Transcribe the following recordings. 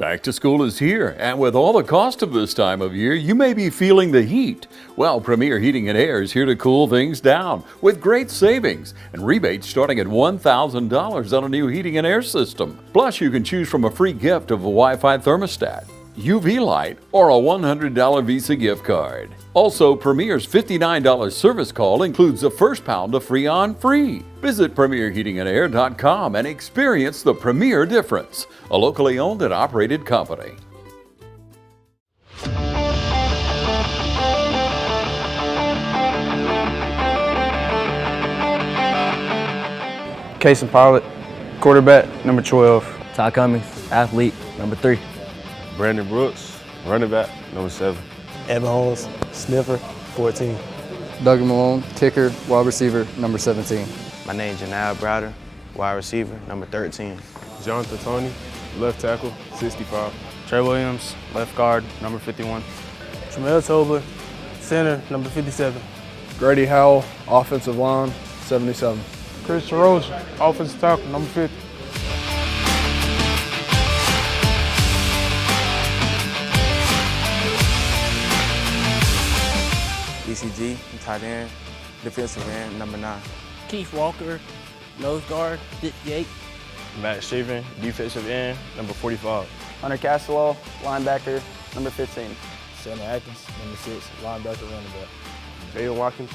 Back to school is here, and with all the cost of this time of year, you may be feeling the heat. Well, Premier Heating and Air is here to cool things down with great savings and rebates starting at $1,000 on a new heating and air system. Plus, you can choose from a free gift of a Wi-Fi thermostat, UV light, or a $100 Visa gift card. Also, Premier's $59 service call includes the first pound of Freon free. Visit PremierHeatingandAir.com and experience the Premier difference, a locally owned and operated company. Casey Pilot, quarterback, number 12. Ty Cummings, athlete, number 3. Brandon Brooks, running back, number 7. Evan Holmes, sniffer, 14. Doug Malone, kicker, wide receiver, number 17. My name is Janelle Browder, wide receiver, number 13. Jonathan Tony, left tackle, 65. Trey Williams, left guard, number 51. Tramel Tobler, center, number 57. Grady Howell, offensive line, 77. Chris Rose, offensive tackle, number 50. DCG, tight end, defensive end, number 9. Keith Walker, nose guard, 58. Matt Shaven, defensive end, number 45. Hunter Castle, linebacker, number 15. Sammy Atkins, number 6, linebacker, running back. Jalen Watkins,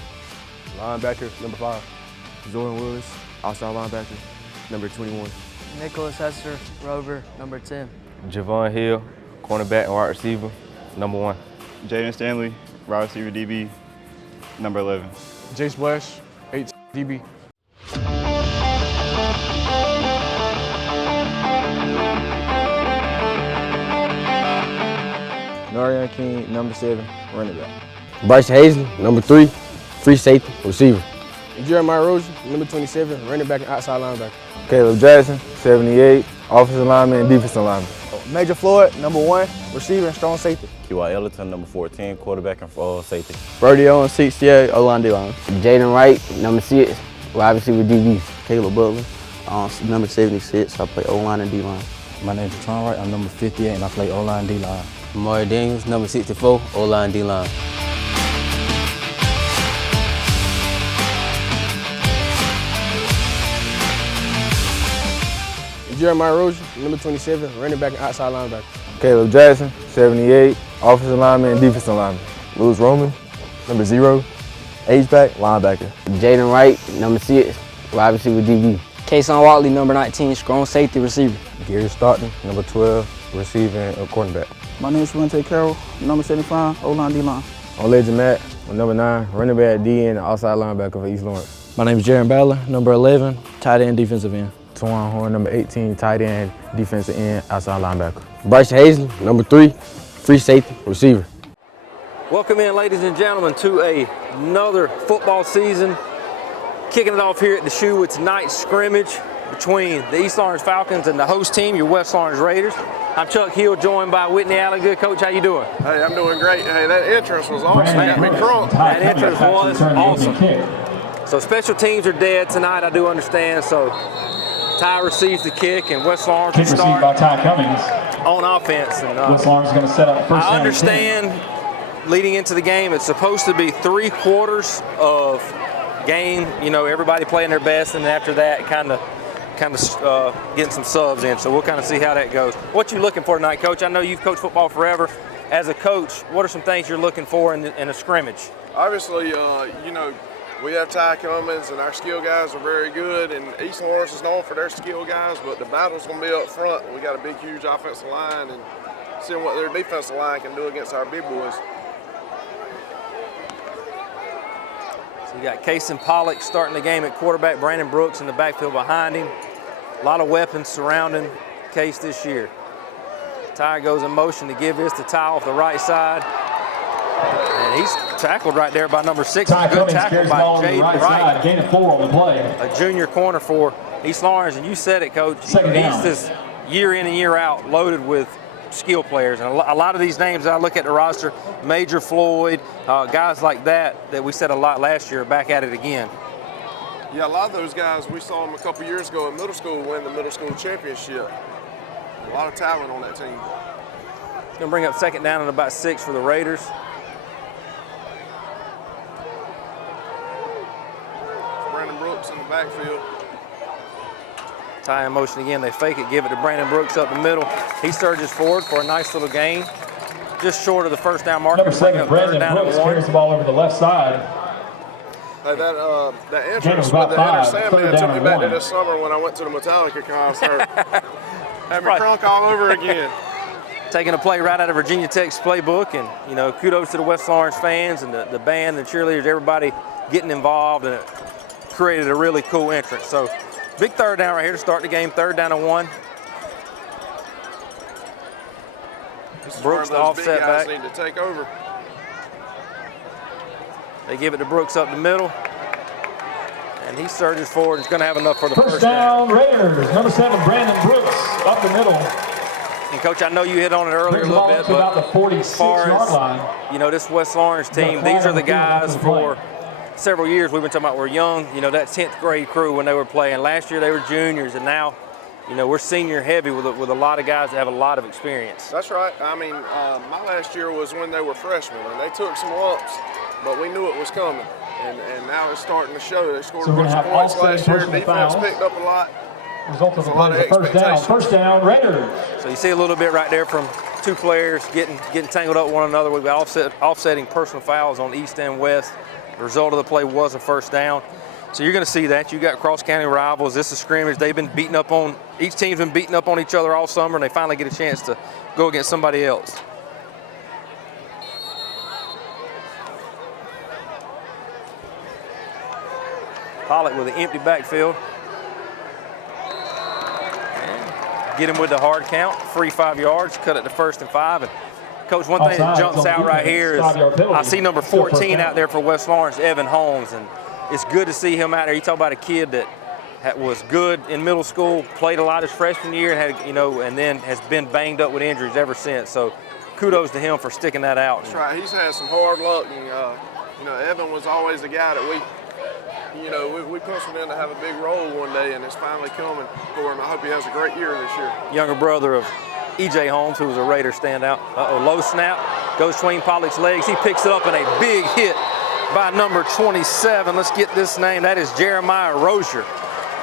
linebacker, number 5. Jordan Willis, outside linebacker, number 21. Nicholas Hester, rover, number 10. Javon Hill, cornerback and wide receiver, number 1. Jaden Stanley, wide receiver DB, number 11. Jay Splash, 8 DB. Narian King, number 7, running back. Bryce Hazley, number 3, free safety, receiver. Jeremiah Rosen, number 27, running back and outside linebacker. Caleb Jackson, 78, offensive lineman and defensive lineman. Major Floyd, number 1, receiver and strong safety. T.Y. Ellington, number 14, quarterback and safety. Brody Owens, 68, O-line, D-line. Jaden Wright, number 6, wide receiver DB. Caleb Butler, number 76, I play O-line and D-line. My name is Tom Wright, I'm number 58 and I play O-line, D-line. Amari Daniels, number 64, O-line, D-line. Jeremiah Rosen, number 27, running back and outside linebacker. Caleb Jackson, 78, offensive lineman and defensive lineman. Lewis Roman, number 0, H-back, linebacker. Jaden Wright, number 6, wide receiver DB. Kason Watley, number 19, strong safety receiver. Gary Stockton, number 12, receiving and cornerback. My name is Rente Carroll, number 75, O-line, D-line. I'm Legend Matt, number 9, running back D and outside linebacker for East Lawrence. My name is Jaron Ballard, number 11, tight end, defensive end. Twan Horn, number 18, tight end, defensive end, outside linebacker. Bryce Hazley, number 3, free safety, receiver. Welcome in, ladies and gentlemen, to another football season. Kicking it off here at the Shoe with tonight's scrimmage between the East Lawrence Falcons and the host team, your West Lawrence Raiders. I'm Chuck Hill, joined by Whitney Allen. Good, Coach. How you doing? Hey, I'm doing great. Hey, that entrance was awesome. Got me crunk. That entrance was awesome. So special teams are dead tonight, I do understand. So Ty receives the kick, and West Lawrence will start by Ty Cummings on offense. And West Lawrence is going to set up first. I understand leading into the game, it's supposed to be 3 quarters of game. You know, everybody playing their best, and after that, kind of getting some subs in. So we'll kind of see how that goes. What you looking for tonight, Coach? I know you've coached football forever. As a coach, what are some things you're looking for in a scrimmage? Obviously, you know, we have Ty Cummings, and our skill guys are very good, and East Lawrence is known for their skill guys, but the battle's going to be up front. We got a big, huge offensive line, and seeing what their defensive line can do against our big boys. So you got Kason Pollock starting the game at quarterback, Brandon Brooks in the backfield behind him. A lot of weapons surrounding Case this year. Ty goes in motion to give this to Ty off the right side. And he's tackled right there by number 6. Ty Good tackle by Jaden Wright. Gain of 4 on the play. A junior corner for East Lawrence, and you said it, Coach. East is year in and year out loaded with skill players. And a lot of these names, I look at the roster, Major Floyd, guys like that we said a lot last year, back at it again. Yeah, a lot of those guys, we saw them a couple years ago in middle school win the middle school championship. A lot of talent on that team. It's going to bring up second down and about 6 for the Raiders. Brandon Brooks in the backfield. Tie in motion again. They fake it, give it to Brandon Brooks up the middle. He surges forward for a nice little gain. Just short of the first down marker. Number 7, Brandon Brooks carries the ball over the left side. Hey, that entrance with the Enter Sandman took me back to this summer when I went to the Metallica concert. Had me crunk all over again. Taking a play right out of Virginia Tech's playbook, and you know, kudos to the West Lawrence fans and the band, the cheerleaders, everybody getting involved, and it created a really cool entrance. So, big third down right here to start the game. 3rd down and 1. Brooks to offset back. Need to take over. They give it to Brooks up the middle, and he surges forward. He's going to have enough for the first down. Raiders, number 7, Brandon Brooks, up the middle. And Coach, I know you hit on it earlier a little bit, but as far as, you know, this West Lawrence team, these are the guys for several years we've been talking about. We're young, you know, that 10th grade crew when they were playing. Last year they were juniors, and now, you know, we're senior heavy with a lot of guys that have a lot of experience. That's right. I mean, my last year was when they were freshmen, and they took some lumps, but we knew it was coming. And now it's starting to show. They scored a bunch of points last year. Defense picked up a lot. Result of the first down, Raiders. So you see a little bit right there from 2 players getting tangled up with one another. We've got offsetting personal fouls on East and West. The result of the play was a first down. So you're going to see that. You got cross-county rivals. This is scrimmage. They've been beating up on, each team's been beating up on each other all summer, and they finally get a chance to go against somebody else. Pollock with an empty backfield. Get him with the hard count, free 5 yards, cut it to 1st and 5. And Coach, one thing that jumps out right here is I see number 14 out there for West Lawrence, Evan Holmes, and it's good to see him out there. You talk about a kid that was good in middle school, played a lot his freshman year, and had, you know, and then has been banged up with injuries ever since. So kudos to him for sticking that out. That's right. He's had some hard luck, and you know, Evan was always the guy that we penciled in to have a big role one day, and it's finally coming for him. I hope he has a great year this year. Younger brother of E.J. Holmes, who was a Raider standout. Low snap, goes between Pollock's legs. He picks it up in a big hit by number 27. Let's get this name. That is Jeremiah Rozier,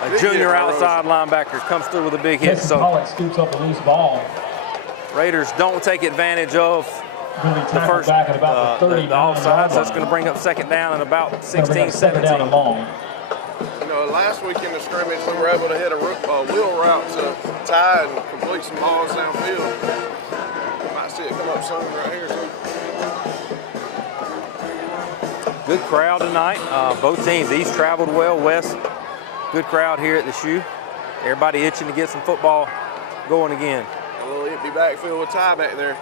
a junior outside linebacker, comes through with a big hit. So Pollock scoops up a loose ball. Raiders don't take advantage of the first the offside, so that's going to bring up 2nd down and about 16, 17. You know, last week in the scrimmage, we were able to hit a wheel route to tie and complete some balls downfield. Might see it come up soon right here, too. Good crowd tonight. Both teams, East traveled well, West. Good crowd here at the Shoe. Everybody itching to get some football going again. A little empty backfield with Ty back there.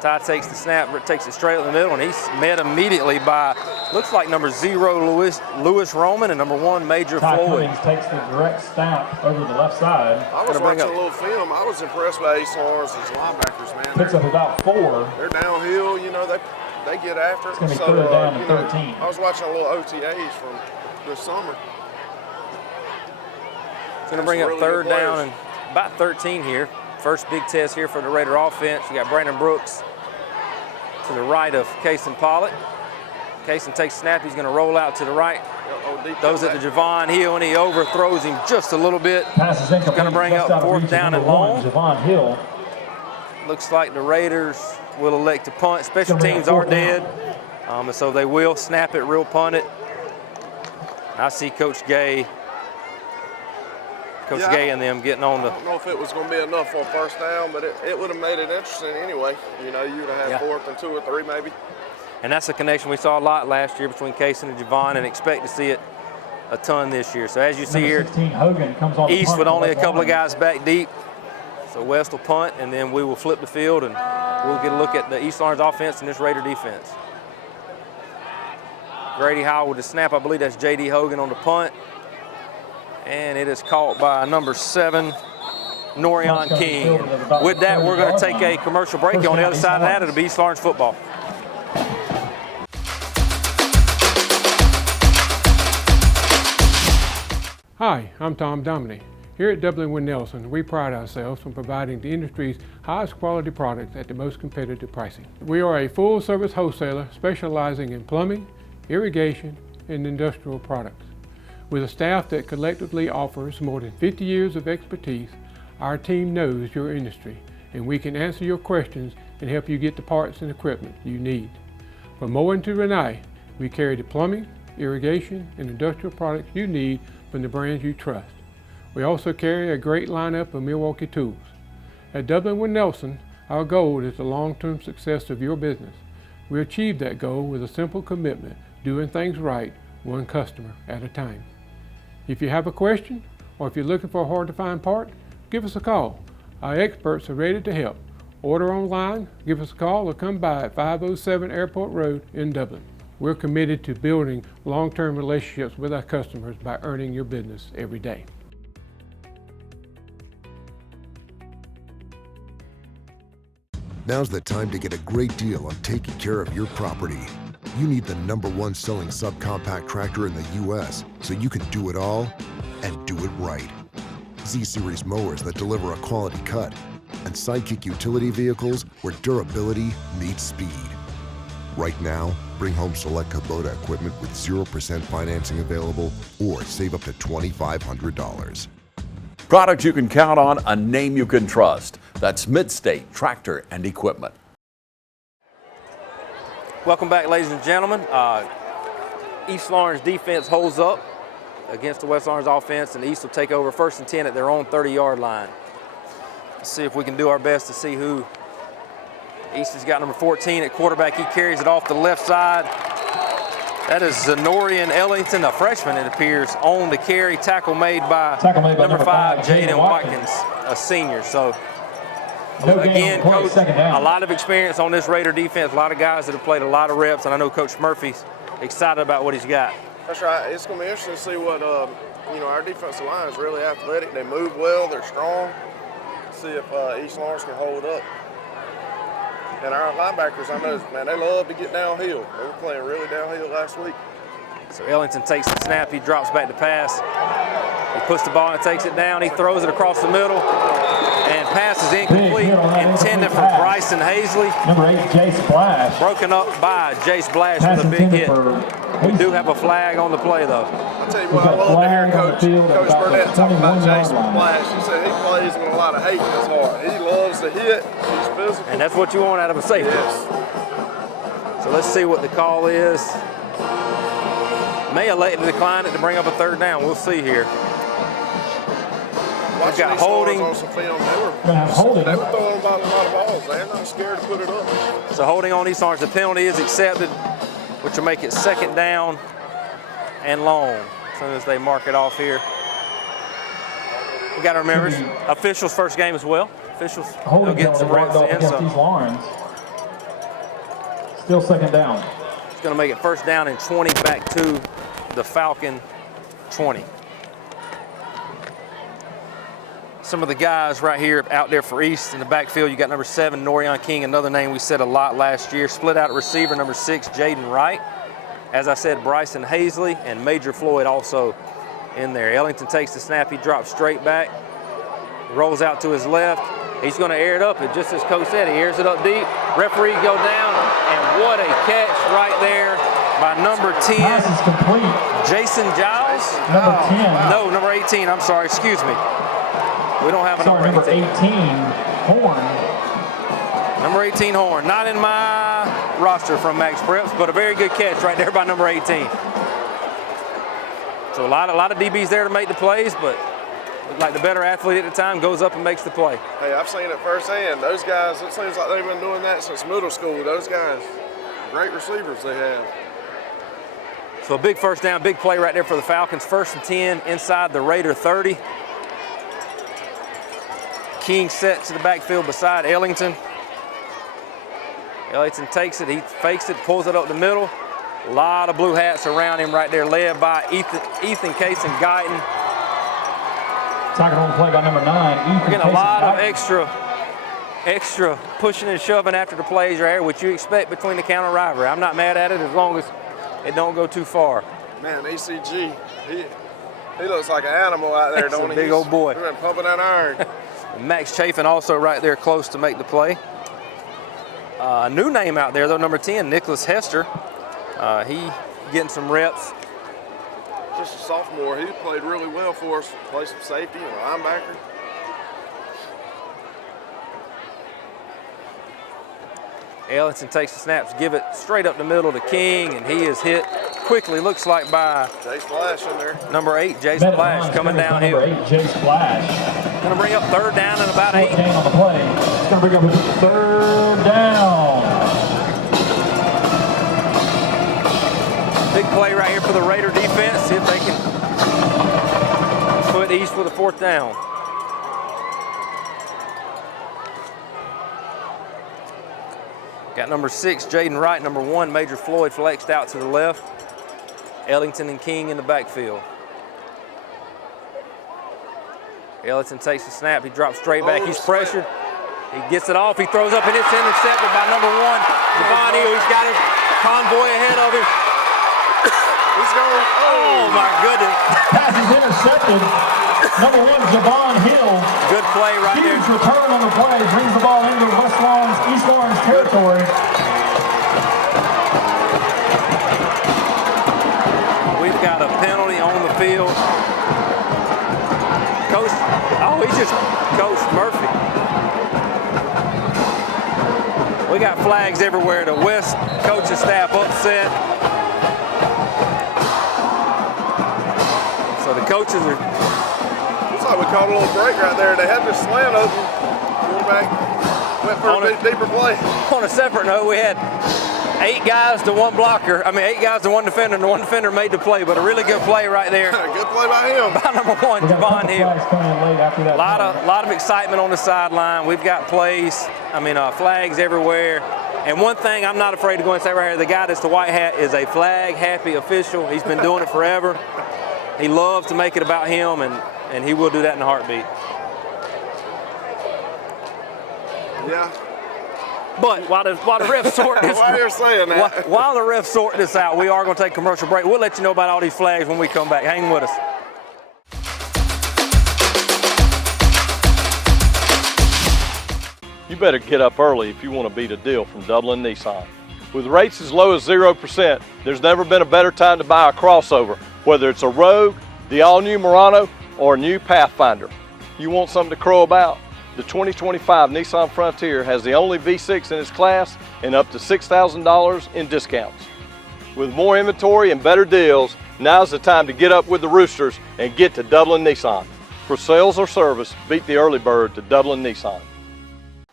Ty takes the snap, takes it straight in the middle, and he's met immediately by, looks like number 0, Lewis Roman, and number 1, Major Ty Floyd. Cummings takes the direct snap over the left side. I was watching a little film. I was impressed by East Lawrence's linebackers, man. Picks up about 4. They're downhill, you know, they get after it. It's going to be 3rd down and 13. I was watching a little OTAs from this summer. It's going to bring up 3rd down and about 13 here. First big test here for the Raider offense. You got Brandon Brooks to the right of Cason Pollock. Cason takes snap. He's going to roll out to the right. Throws it to Javon Hill, and he overthrows him just a little bit. Passes incomplete. Going to bring up 4th down and long. Javon Hill. Looks like the Raiders will elect to punt. Special teams are dead, and so they will snap it, real punt it. I see Coach Gay and them getting on the. I don't know if it was going to be enough for a first down, but it would have made it interesting anyway. You know, you would have had 4th and 2 or 3 maybe. And that's a connection we saw a lot last year between Cason and Javon, and expect to see it a ton this year. So as you see here, 16, Hogan comes on East with only a couple of guys back deep. So West will punt, and then we will flip the field, and we'll get a look at the East Lawrence offense and this Raider defense. Grady Howell with the snap. I believe that's J.D. Hogan on the punt. And it is caught by number 7, Norian King. With that, we're going to take a commercial break. On the other side of that, it'll be East Lawrence football. Hi, I'm Tom Domine. Here at Dublin & Nelson, we pride ourselves on providing the industry's highest quality products at the most competitive pricing. We are a full-service wholesaler specializing in plumbing, irrigation, and industrial products. With a staff that collectively offers more than 50 years of expertise, our team knows your industry, and we can answer your questions and help you get the parts and equipment you need. From mowing to Renee, we carry the plumbing, irrigation, and industrial products you need from the brands you trust. We also carry a great lineup of Milwaukee tools. At Dublin & Nelson, our goal is the long-term success of your business. We achieve that goal with a simple commitment, doing things right, one customer at a time. If you have a question, or if you're looking for a hard-to-find part, give us a call. Our experts are ready to help. Order online, give us a call, or come by at 507 Airport Road in Dublin. We're committed to building long-term relationships with our customers by earning your business every day. Now's the time to get a great deal on taking care of your property. You need the #1 selling subcompact tractor in the U.S. so you can do it all and do it right. Z-Series mowers that deliver a quality cut, and Sidekick utility vehicles where durability meets speed. Right now, bring home select Kubota equipment with 0% financing available or save up to $2,500. Products you can count on, a name you can trust. That's Mid-State Tractor and Equipment. Welcome back, ladies and gentlemen. East Lawrence defense holds up against the West Lawrence offense, and the East will take over 1st and 10 at their own 30-yard line. Let's see if we can do our best to see who. East has got number 14 at quarterback. He carries it off the left side. That is Zenorian Ellington, a freshman, it appears, on the carry. Tackle made by number 5, Jaden Watkins, a senior. So, again, Coach, a lot of experience on this Raider defense, a lot of guys that have played a lot of reps, and I know Coach Murphy's excited about what he's got. That's right. It's going to be interesting to see what, our defensive line is really athletic. They move well. They're strong. See if East Lawrence can hold up. And our linebackers, I know, man, they love to get downhill. They were playing really downhill last week. So Ellington takes the snap. He drops back to pass. He puts the ball and takes it down. He throws it across the middle. And pass is incomplete. Intended for Bryson Hazley. Number 8, Jace Blash. Broken up by Jace Blash with a big hit. We do have a flag on the play, though. I'll tell you what, I love to hear Coach Burnett talk about Jason Blash. He said he plays with a lot of hate in his heart. He loves to hit. He's physical. And that's what you want out of a safety. Yes. So let's see what the call is. May elect to decline it to bring up a 3rd down. We'll see here. We've got holding. On some film, they were throwing about a lot of balls. They're not scared to put it up. So holding on East Lawrence. The penalty is accepted, which will make it 2nd down and long as soon as they mark it off here. We got to remember, officials' first game as well. Officials will get some reps in. So East Lawrence. Still 2nd down. It's going to make it 1st down and 20 back to the Falcon 20. Some of the guys right here out there for East in the backfield, you got number 7, Norian King, another name we said a lot last year. Split out at receiver, number 6, Jaden Wright. As I said, Bryson Hazley and Major Floyd also in there. Ellington takes the snap, he drops straight back, rolls out to his left. He's going to air it up, and just as Coach said, he airs it up deep. Referee go down, and what a catch right there by number 10, Jason Giles. Number 10. No, number 18, I'm sorry, excuse me. We don't have a number 18. Horn. Number 18, Horn. Not in my roster from Max Preps, but a very good catch right there by number 18. So a lot of DBs there to make the plays, but like the better athlete at the time goes up and makes the play. Hey, I've seen it firsthand. Those guys, it seems like they've been doing that since middle school. Those guys, great receivers they have. So a big 1st down, big play right there for the Falcons. 1st and 10 inside the Raider 30. King sets to the backfield beside Ellington. Ellington takes it, he fakes it, pulls it up the middle. A lot of blue hats around him right there, led by Ethan Case and Guyton. Tackle on play by number 9. We're getting a lot of extra pushing and shoving after the plays right here, which you expect between the counter rivalry. I'm not mad at it as long as it don't go too far. Man, ECG, He looks like an animal out there, don't he? Big old boy. He's been pumping that iron. Max Chafin also right there close to make the play. New name out there, though, number 10, Nicholas Hester. He getting some reps. Just a sophomore. He played really well for us. Played some safety and a linebacker. Ellington takes the snaps, give it straight up the middle to King, and he is hit quickly, looks like by Jay Splash in there. number 8, Jay Splash, coming downhill. Number 8, Jay Splash. Going to bring up 3rd down and about 8. Gain on the play. It's going to bring up 3rd down. Big play right here for the Raider defense. See if they can put East for the 4th down. Got number 6, Jaden Wright, number 1, Major Floyd flexed out to the left. Ellington and King in the backfield. Ellington takes the snap, he drops straight back, he's pressured. He gets it off, he throws up and it's intercepted by number 1, Javon Hill. He's got his convoy ahead of him. He's going, oh my goodness. Pass is intercepted. Number 1, Javon Hill. Good play right there. Huge return on the play, brings the ball into East Lawrence territory. We've got a penalty on the field. Coach, he's just Coach Murphy. We got flags everywhere. The West coaching staff upset. So the coaches are. Looks like we caught a little break right there. They had this slant open. Quarterback went for a bit deeper play. On a separate note, we had 8 guys to 1 blocker. 8 guys to 1 defender, and the 1 defender made the play, but a really good play right there. Good play by him. By number 1, Javon Hill. A lot of excitement on the sideline. We've got plays, flags everywhere. And one thing I'm not afraid to go and say right here, the guy that's the white hat is a flag-happy official. He's been doing it forever. He loves to make it about him, and he will do that in a heartbeat. Yeah. But while the refs sort this, Why you're saying that? while the refs sort this out, we are going to take a commercial break. We'll let you know about all these flags when we come back. Hang with us. You better get up early if you want to beat a deal from Dublin Nissan. With rates as low as 0%, there's never been a better time to buy a crossover, whether it's a Rogue, the all-new Murano, or a new Pathfinder. You want something to crow about? The 2025 Nissan Frontier has the only V6 in its class and up to $6,000 in discounts. With more inventory and better deals, now's the time to get up with the Roosters and get to Dublin Nissan. For sales or service, beat the early bird to Dublin Nissan.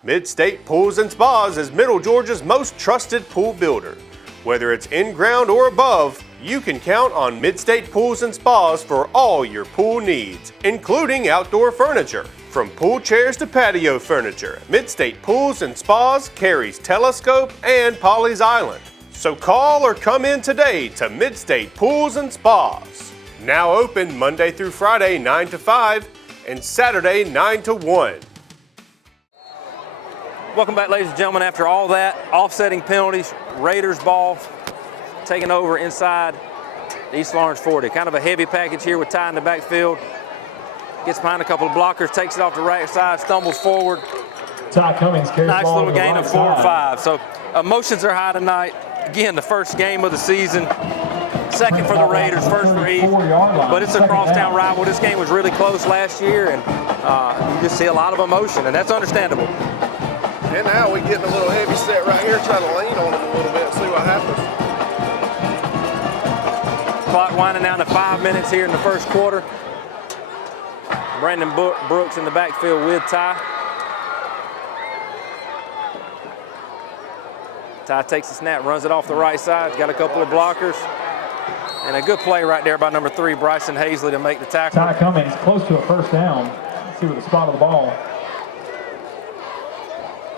Mid-State Pools and Spas is Middle Georgia's most trusted pool builder. Whether it's in-ground or above, you can count on Mid-State Pools and Spas for all your pool needs, including outdoor furniture. From pool chairs to patio furniture, Mid-State Pools and Spas carries Telescope and Polly's Island. So call or come in today to Mid-State Pools and Spas. Now open Monday through Friday 9 to 5 and Saturday 9 to 1. Welcome back, ladies and gentlemen. After all that, offsetting penalties, Raiders ball taking over inside East Lawrence 40. Kind of a heavy package here with Ty in the backfield. Gets behind a couple of blockers, takes it off the right side, stumbles forward. Ty Cummings carries nice the ball little gain right of 4 or side. 5. So emotions are high tonight. Again, the first game of the season. Second for the Raiders, first for East. But it's a crosstown rival. This game was really close last year, and you just see a lot of emotion, and that's understandable. And now we're getting a little heavy set right here, try to lean on him a little bit, see what happens. Clock winding down to 5 minutes here in the first quarter. Brandon Brooks in the backfield with Ty. Ty takes the snap, runs it off the right side. Got a couple of blockers. And a good play right there by number 3, Bryson Hazley, to make the tackle. Ty Cummings close to a first down. Let's see what the spot of the ball.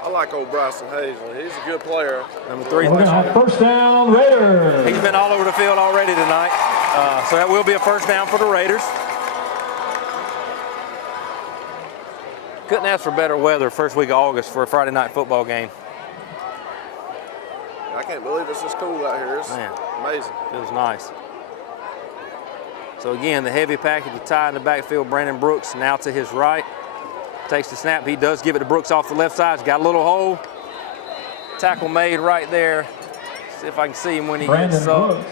I like old Bryson Hazley. He's a good player. Number 3. We're going to have first down Raiders. He's been all over the field already tonight. So that will be a first down for the Raiders. Couldn't ask for better weather first week of August for a Friday night football game. I can't believe it's this cool out here. It's amazing. It was nice. So again, the heavy package with Ty in the backfield, Brandon Brooks now to his right. Takes the snap, he does give it to Brooks off the left side. He's got a little hole. Tackle made right there. See if I can see him when he gets up.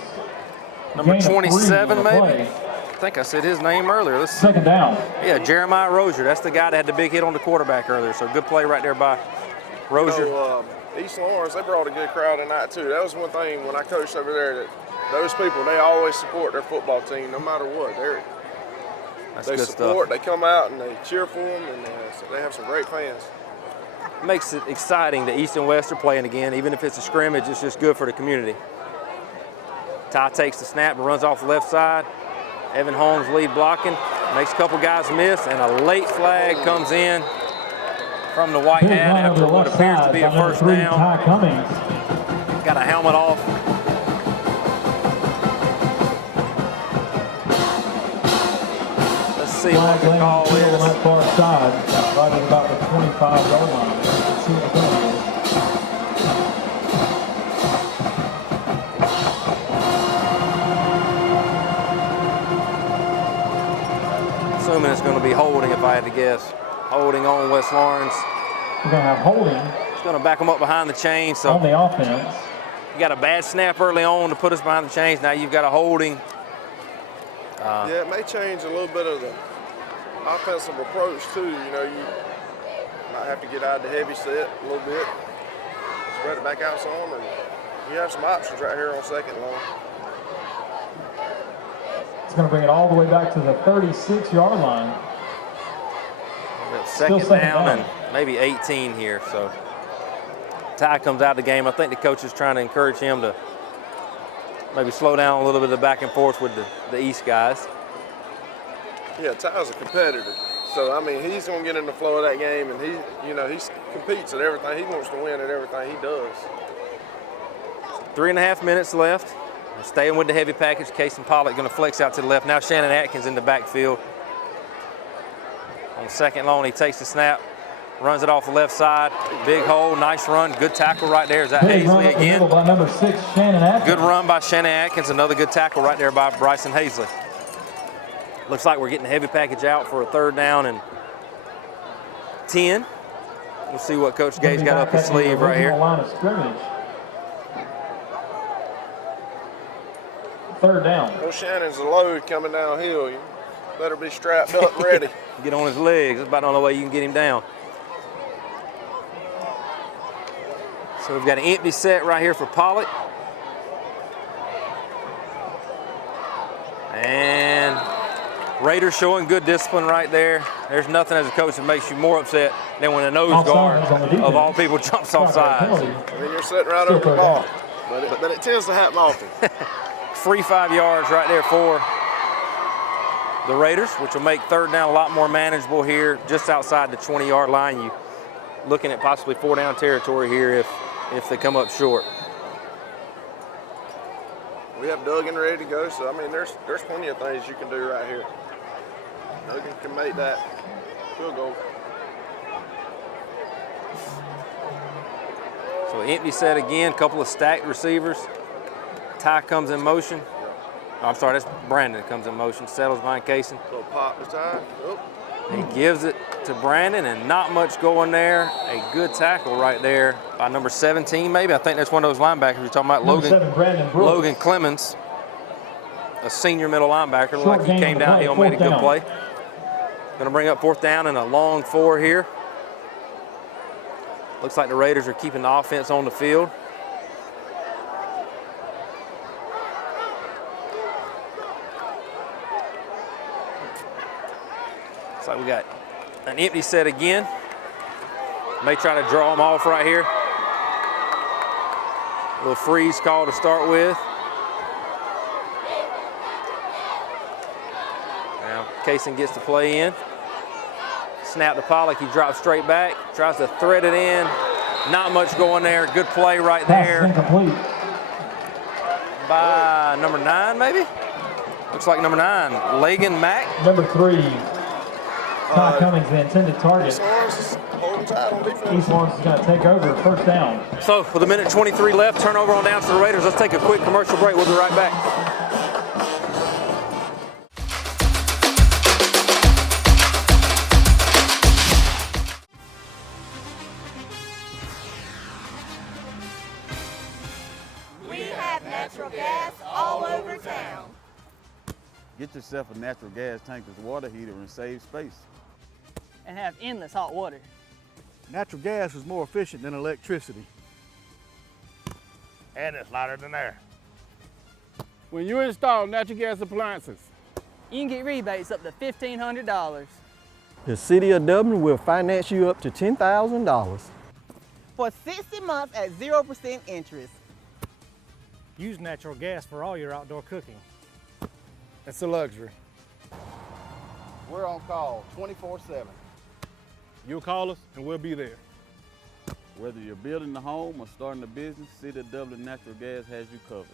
Number 27 maybe? I think I said his name earlier. Let's see. Second down. Yeah, Jeremiah Rozier. That's the guy that had the big hit on the quarterback earlier. So good play right there by Rozier. You know, East Lawrence, they brought a good crowd tonight too. That was one thing when I coached over there, that those people, they always support their football team no matter what. They support, they come out and they cheer for them, and so they have some great fans. Makes it exciting that East and West are playing again. Even if it's a scrimmage, it's just good for the community. Ty takes the snap and runs off the left side. Evan Holmes lead blocking, makes a couple guys miss, and a late flag comes in from the white hat after what appears to be a first down. Got a helmet off. Let's see what the call is. On that far side, right at about the 25-yard line. Let's see what the call is. Assuming it's going to be holding, if I had to guess. Holding on West Lawrence. We're going to have holding. It's going to back them up behind the chain. So on the offense. You got a bad snap early on to put us behind the chains. Now you've got a holding. Yeah, it may change a little bit of the offensive approach too. You know, you might have to get out of the heavy set a little bit, spread it back out some, and you have some options right here on second and long. It's going to bring it all the way back to the 36-yard line. Second down and maybe 18 here. So Ty comes out of the game. I think the coach is trying to encourage him to maybe slow down a little bit of the back and forth with the East guys. Yeah, Ty's a competitor. So, I mean, he's going to get in the flow of that game, and he competes at everything. He wants to win at everything he does. 3.5 minutes left. We're staying with the heavy package. Casey Pollock going to flex out to the left. Now Shannon Atkins in the backfield. On second long, he takes the snap, runs it off the left side. Big hole, nice run, good tackle right there. Is that Hazley again? By number 6, Shannon Atkins. Good run by Shannon Atkins. Another good tackle right there by Bryson Hazley. Looks like we're getting the heavy package out for a third down and 10. We'll see what Coach Gage got up his sleeve right here. Line of scrimmage. Third down. Well, Shannon's a load coming downhill. You better be strapped up, ready. Get on his legs. That's about the only way you can get him down. So we've got an empty set right here for Pollock. And Raiders showing good discipline right there. There's nothing as a coach that makes you more upset than when a nose guard of all people jumps off sides. And then you're sitting right over the ball. But it tends to happen often. Free 5 yards right there for the Raiders, which will make third down a lot more manageable here, just outside the 20-yard line. You looking at possibly 4-down territory here if they come up short. We have Duggan ready to go, so I mean there's plenty of things you can do right here. Duggan can make that field goal. So empty set again, couple of stacked receivers. Ty comes in motion. Oh, I'm sorry, that's Brandon that comes in motion, settles behind Kaysen. Little pop this time. Oh. He gives it to Brandon, and not much going there. A good tackle right there by number 17, maybe. I think that's one of those linebackers you're talking about, Logan Clemens, a senior middle linebacker. Looked like he came downhill, made a good play. Going to bring up fourth down and a long 4 here. Looks like the Raiders are keeping the offense on the field. Looks like we got an empty set again. May try to draw them off right here. A little freeze call to start with. Now Kaysen gets to play in. Snap to Pollock, he drops straight back, tries to thread it in. Not much going there, good play right there. By number 9 maybe? Looks like number 9, Lagan Mack. Number 3, Ty Cummings, the intended target. East Lawrence is holding tight on defense. East Lawrence is going to take over, first down. So with 1:23 left, turnover on downs to the Raiders. Let's take a quick commercial break. We'll be right back. natural gas all over town. Get yourself a natural gas tankless water heater and save space. And have endless hot water. Natural gas is more efficient than electricity. And it's lighter than air. When you install natural gas appliances, you can get rebates up to $1,500. The City of Dublin will finance you up to $10,000. For 60 months at 0% interest. Use natural gas for all your outdoor cooking. it's a luxury. We're on call 24/7. You'll call us and we'll be there. Whether you're building a home or starting a business, City of Dublin Natural Gas has you covered.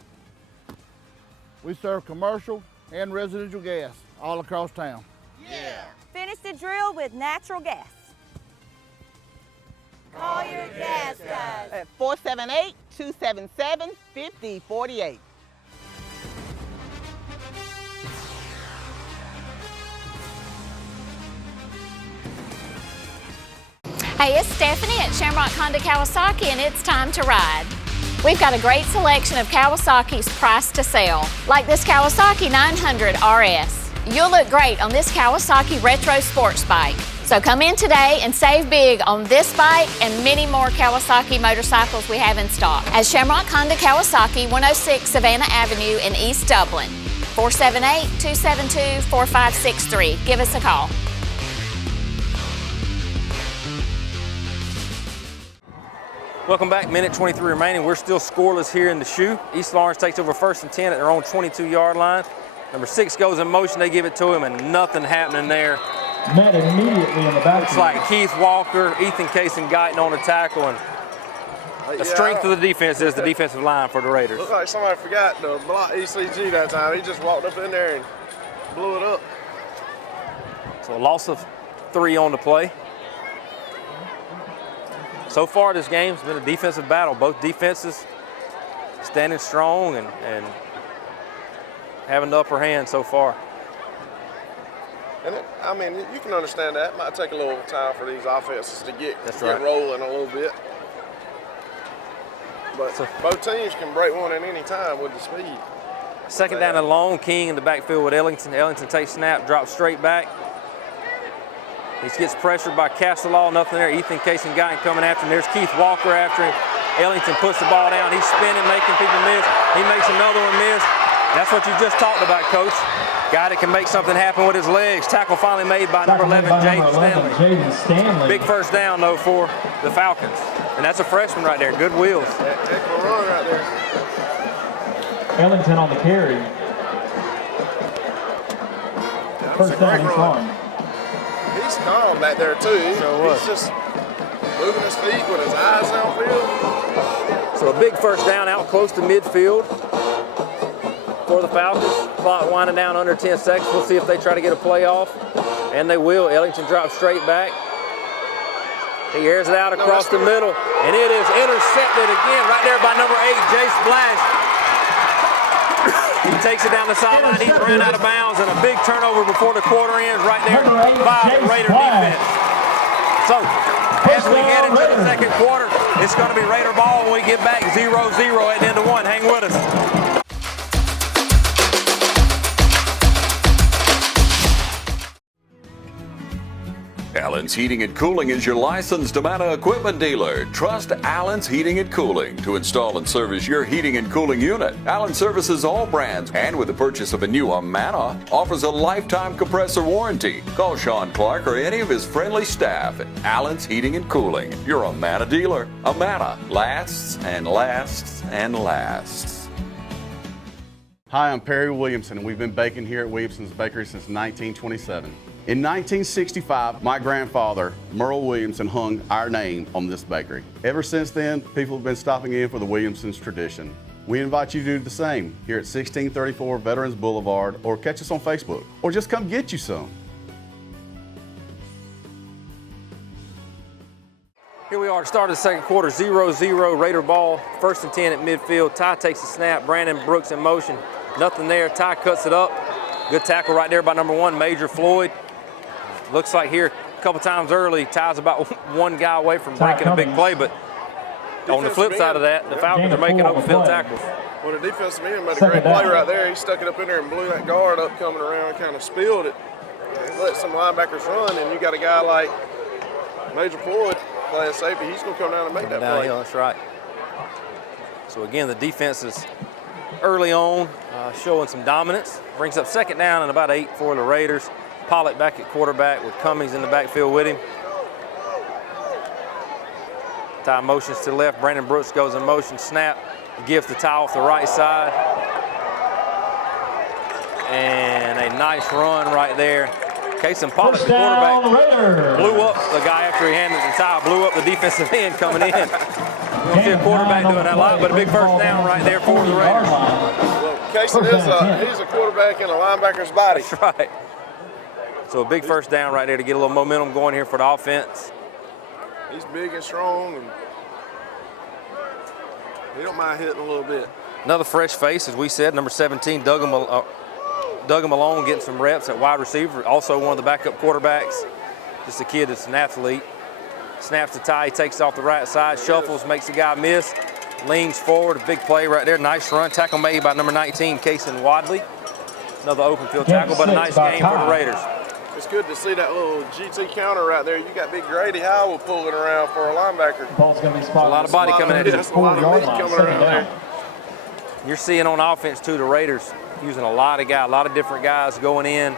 We serve commercial and residential gas all across town. Yeah. Finish the drill with natural gas. Call your gas guys at 478-277-5048. Hey, it's Stephanie at Shamrock Honda Kawasaki, and it's time to ride. We've got a great selection of Kawasaki's price to sell, like this Kawasaki 900 RS. You'll look great on this Kawasaki Retro Sports bike. So come in today and save big on this bike and many more Kawasaki motorcycles we have in stock at Shamrock Honda Kawasaki, 106 Savannah Avenue in East Dublin. 478-272-4563. Give us a call. Welcome back, minute 23 remaining. We're still scoreless here in the shoe. East Lawrence takes over 1st and 10 at their own 22-yard line. Number 6 goes in motion, they give it to him, and nothing happening there. Met immediately in the back. Looks like Keith Walker, Ethan Case, and Guyton on the tackle, and the strength of the defense is the defensive line for the Raiders. Looks like somebody forgot to block ECG that time. He just walked up in there and blew it up. So a loss of 3 on the play. So far this game's been a defensive battle. Both defenses standing strong and having the upper hand so far. And I mean, you can understand that. It might take a little time for these offenses to get right. rolling a little bit. But both teams can break one at any time with the speed. Second down and long, King in the backfield with Ellington. Ellington takes snap, drops straight back. He gets pressured by Castelaw, nothing there. Ethan Case and Guyton coming after him. There's Keith Walker after him. Ellington puts the ball down. He's spinning, making people miss. He makes another one miss. That's what you just talked about, Coach. Guy that can make something happen with his legs. Tackle finally made by number 11, Jaden Stanley. Big first down, though, for the Falcons. And that's a freshman right there. Good wheels. Heck of a run right there. Ellington on the carry. First down and long. He's calm back there, too. He's just moving his feet with his eyes downfield. So a big first down out close to midfield for the Falcons. Clock winding down under 10 seconds. We'll see if they try to get a play off. And they will. Ellington drops straight back. He airs it out across the middle. And it is intercepted again right there by number 8, Jay Splash. He takes it down the sideline. He's ran out of bounds, and a big turnover before the quarter ends right there by the Raider defense. So, as we get into the second quarter, it's going to be Raider ball when we get back 0-0 at the end of one. Hang with us. Allen's Heating and Cooling is your licensed Amana equipment dealer. Trust Allen's Heating and Cooling to install and service your heating and cooling unit. Allen services all brands, and with the purchase of a new Amana, offers a lifetime compressor warranty. Call Sean Clark or any of his friendly staff at Allen's Heating and Cooling, your Amana dealer. Amana lasts and lasts and lasts. Hi, I'm Perry Williamson, and we've been baking here at Williamson's Bakery since 1927. In 1965, my grandfather, Merle Williamson, hung our name on this bakery. Ever since then, people have been stopping in for the Williamson's tradition. We invite you to do the same here at 1634 Veterans Boulevard, or catch us on Facebook, or just come get you some. Here we are, start of the second quarter, 0-0, Raider ball, 1st and 10 at midfield. Ty takes the snap, Brandon Brooks in motion, nothing there. Ty cuts it up. Good tackle right there by number 1, Major Floyd. Looks like here a couple times early, Ty's about one guy away from breaking a big play, but on the flip side of that, the Falcons are making open field tackles. Well, the defensive end made a great play right there. He stuck it up in there and blew that guard up coming around, kind of spilled it. And let some linebackers run, and you got a guy like Major Floyd playing safety. He's going to come down and make that play. Yeah, that's right. So again, the defense is early on showing some dominance. Brings up second down and about 8 for the Raiders. Pollock back at quarterback with Cummings in the backfield with him. Ty motions to the left. Brandon Brooks goes in motion. Snap. Gives the Ty off the right side. And a nice run right there. Casey Pollock, the quarterback, blew up the guy after he handed the Ty, blew up the defensive end coming in. We don't see a quarterback doing that a lot, but a big first down right there for the Raiders. Well, Casey he's a quarterback in a linebacker's body. That's right. So a big first down right there to get a little momentum going here for the offense. He's big and strong, and he don't mind hitting a little bit. Another fresh face, as we said, number 17, Doug Malone getting some reps at wide receiver, also one of the backup quarterbacks. Just a kid that's an athlete. Snaps the Ty, he takes off the right side, shuffles, makes the guy miss, leans forward, a big play right there, nice run. Tackle made by number 19, Kason Wadley. Another open field tackle, but a nice game for the Raiders. It's good to see that little GT counter right there. You got big Grady Howell pulling around for a linebacker. A lot of body coming at you. That's a lot of meat coming around there. You're seeing on offense too, the Raiders using a lot of different guys going in,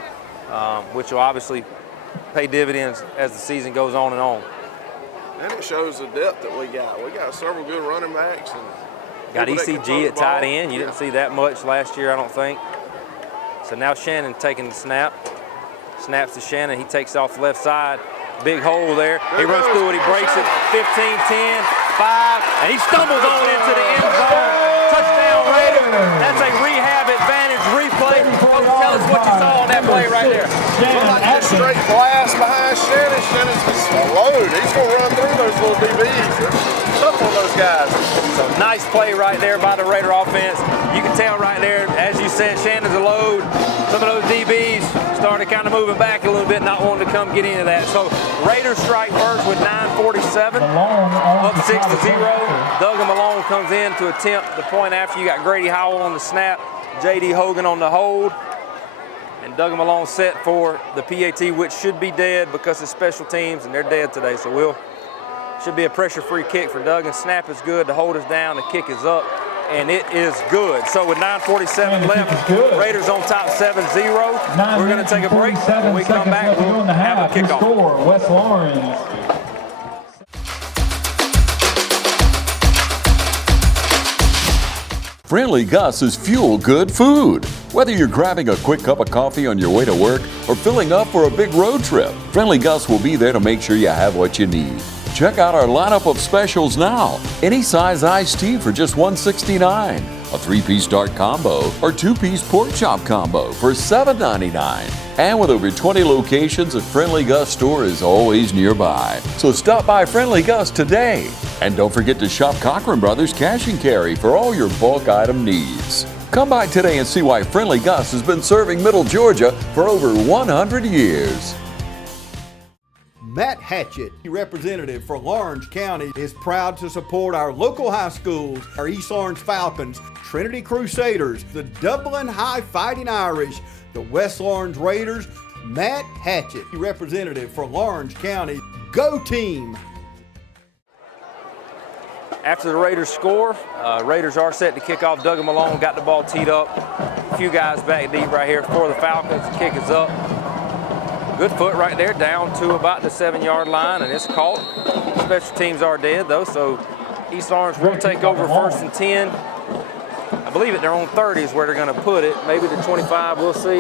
which will obviously pay dividends as the season goes on and on. And it shows the depth that we got. We got several good running backs. And got ECG at tight end. You didn't see that much last year, I don't think. So now Shannon taking the snap. Snaps to Shannon. He takes off the left side. Big hole there. He runs through it. He breaks it. 15, 10, 5, and he stumbles on into the end zone. Touchdown Raiders. That's a rehab advantage replay. Coach, tell us what you saw on that play right there. Like a straight blast behind Shannon. Shannon's just a load. He's going to run through those little DBs. They're tough on those guys. So nice play right there by the Raider offense. You can tell right there, as you said, Shannon's a load. Some of those DBs started kind of moving back a little bit, not wanting to come get into that. So Raiders strike first with 9:47, up 6-0. Doug Malone comes in to attempt the point after. You got Grady Howell on the snap, J.D. Hogan on the hold, and Doug Malone set for the PAT, which should be dead because it's special teams, and they're dead today. So should be a pressure-free kick for Doug, and snap is good. The hold is down, the kick is up, and it is good. So with 9:47 left, Raiders on top 7-0. We're going to take a break. When we come back, we'll have a kickoff. West Lawrence. Friendly Gus is fuel good food. Whether you're grabbing a quick cup of coffee on your way to work or filling up for a big road trip, Friendly Gus will be there to make sure you have what you need. Check out our lineup of specials now. Any size iced tea for just $1.69. A 3-piece dark combo or 2-piece pork chop combo for $7.99. And with over 20 locations, a Friendly Gus store is always nearby. So stop by Friendly Gus today. And don't forget to shop Cochran Brothers Cash and Carry for all your bulk item needs. Come by today and see why Friendly Gus has been serving Middle Georgia for over 100 years. Matt Hatchett, representative for Lawrence County, is proud to support our local high schools, our East Lawrence Falcons, Trinity Crusaders, the Dublin High Fighting Irish, the West Lawrence Raiders. Matt Hatchett, representative for Lawrence County. Go team! After the Raiders score, Raiders are set to kick off. Doug Malone got the ball teed up. A few guys back deep right here for the Falcons. The kick is up. Good foot right there, down to about the 7-yard line, and it's caught. Special teams are dead, though, so East Lawrence will take over 1st and 10. I believe at their own 30 is where they're going to put it. Maybe the 25, we'll see.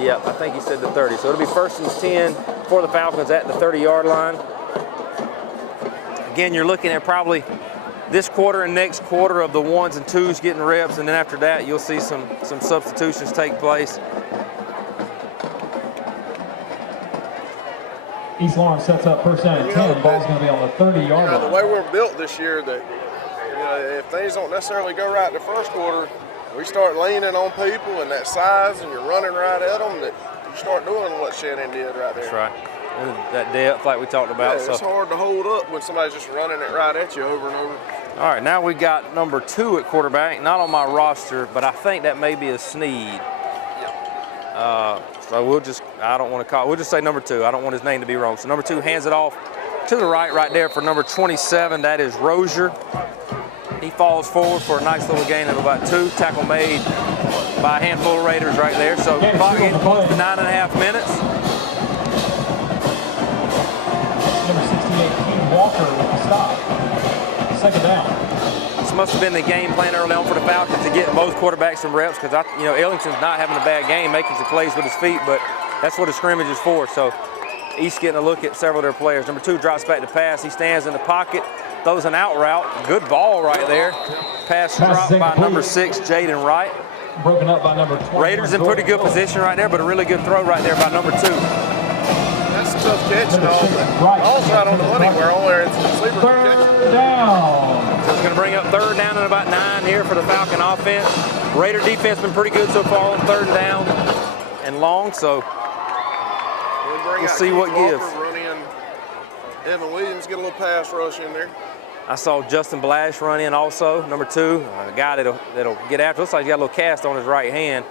Yep, I think he said the 30. So it'll be 1st and 10 for the Falcons at the 30-yard line. Again, you're looking at probably this quarter and next quarter of the 1s and 2s getting reps, and then after that you'll see some substitutions take place. East Lawrence sets up 1st down and 10. Ball's going to be on the 30-yard line. The way we're built this year, that if things don't necessarily go right in the first quarter, we start leaning on people and that size, and you're running right at them, that you start doing what Shannon did right there. That's right. that depth like we talked about. Yeah, it's hard to hold up when somebody's just running it right at you over and over. All right, now we got number 2 at quarterback, not on my roster, but I think that may be a Sneed. So we'll just say number 2. I don't want his name to be wrong. So number 2 hands it off to the right there for number 27. That is Rozier. He falls forward for a nice little gain of about 2. Tackle made by a handful of Raiders right there. So clock getting close to 9.5 minutes. Number 68, Keith Walker with the stop. Second down. This must have been the game plan early on for the Falcons to get both quarterbacks some reps, because Ellington's not having a bad game, making some plays with his feet, but that's what a scrimmage is for. So East getting a look at several of their players. Number 2 drops back to pass. He stands in the pocket, throws an out route. Good ball right there. Pass dropped by number 6, Jaden Wright. Broken up by number 20. Raiders in pretty good position right there, but a really good throw right there by number 2. That's a tough catch and all, but all's right on the money where all there it's sleeper catch. Third down. So it's going to bring up 3rd down and about 9 here for the Falcon offense. Raider defense been pretty good so far on 3rd down and long, so we'll see what gives. Run in. Evan Williams get a little pass rush in there. I saw Justin Blash run in also, number 2, a guy that'll get after. Looks like he's got a little cast on his right hand,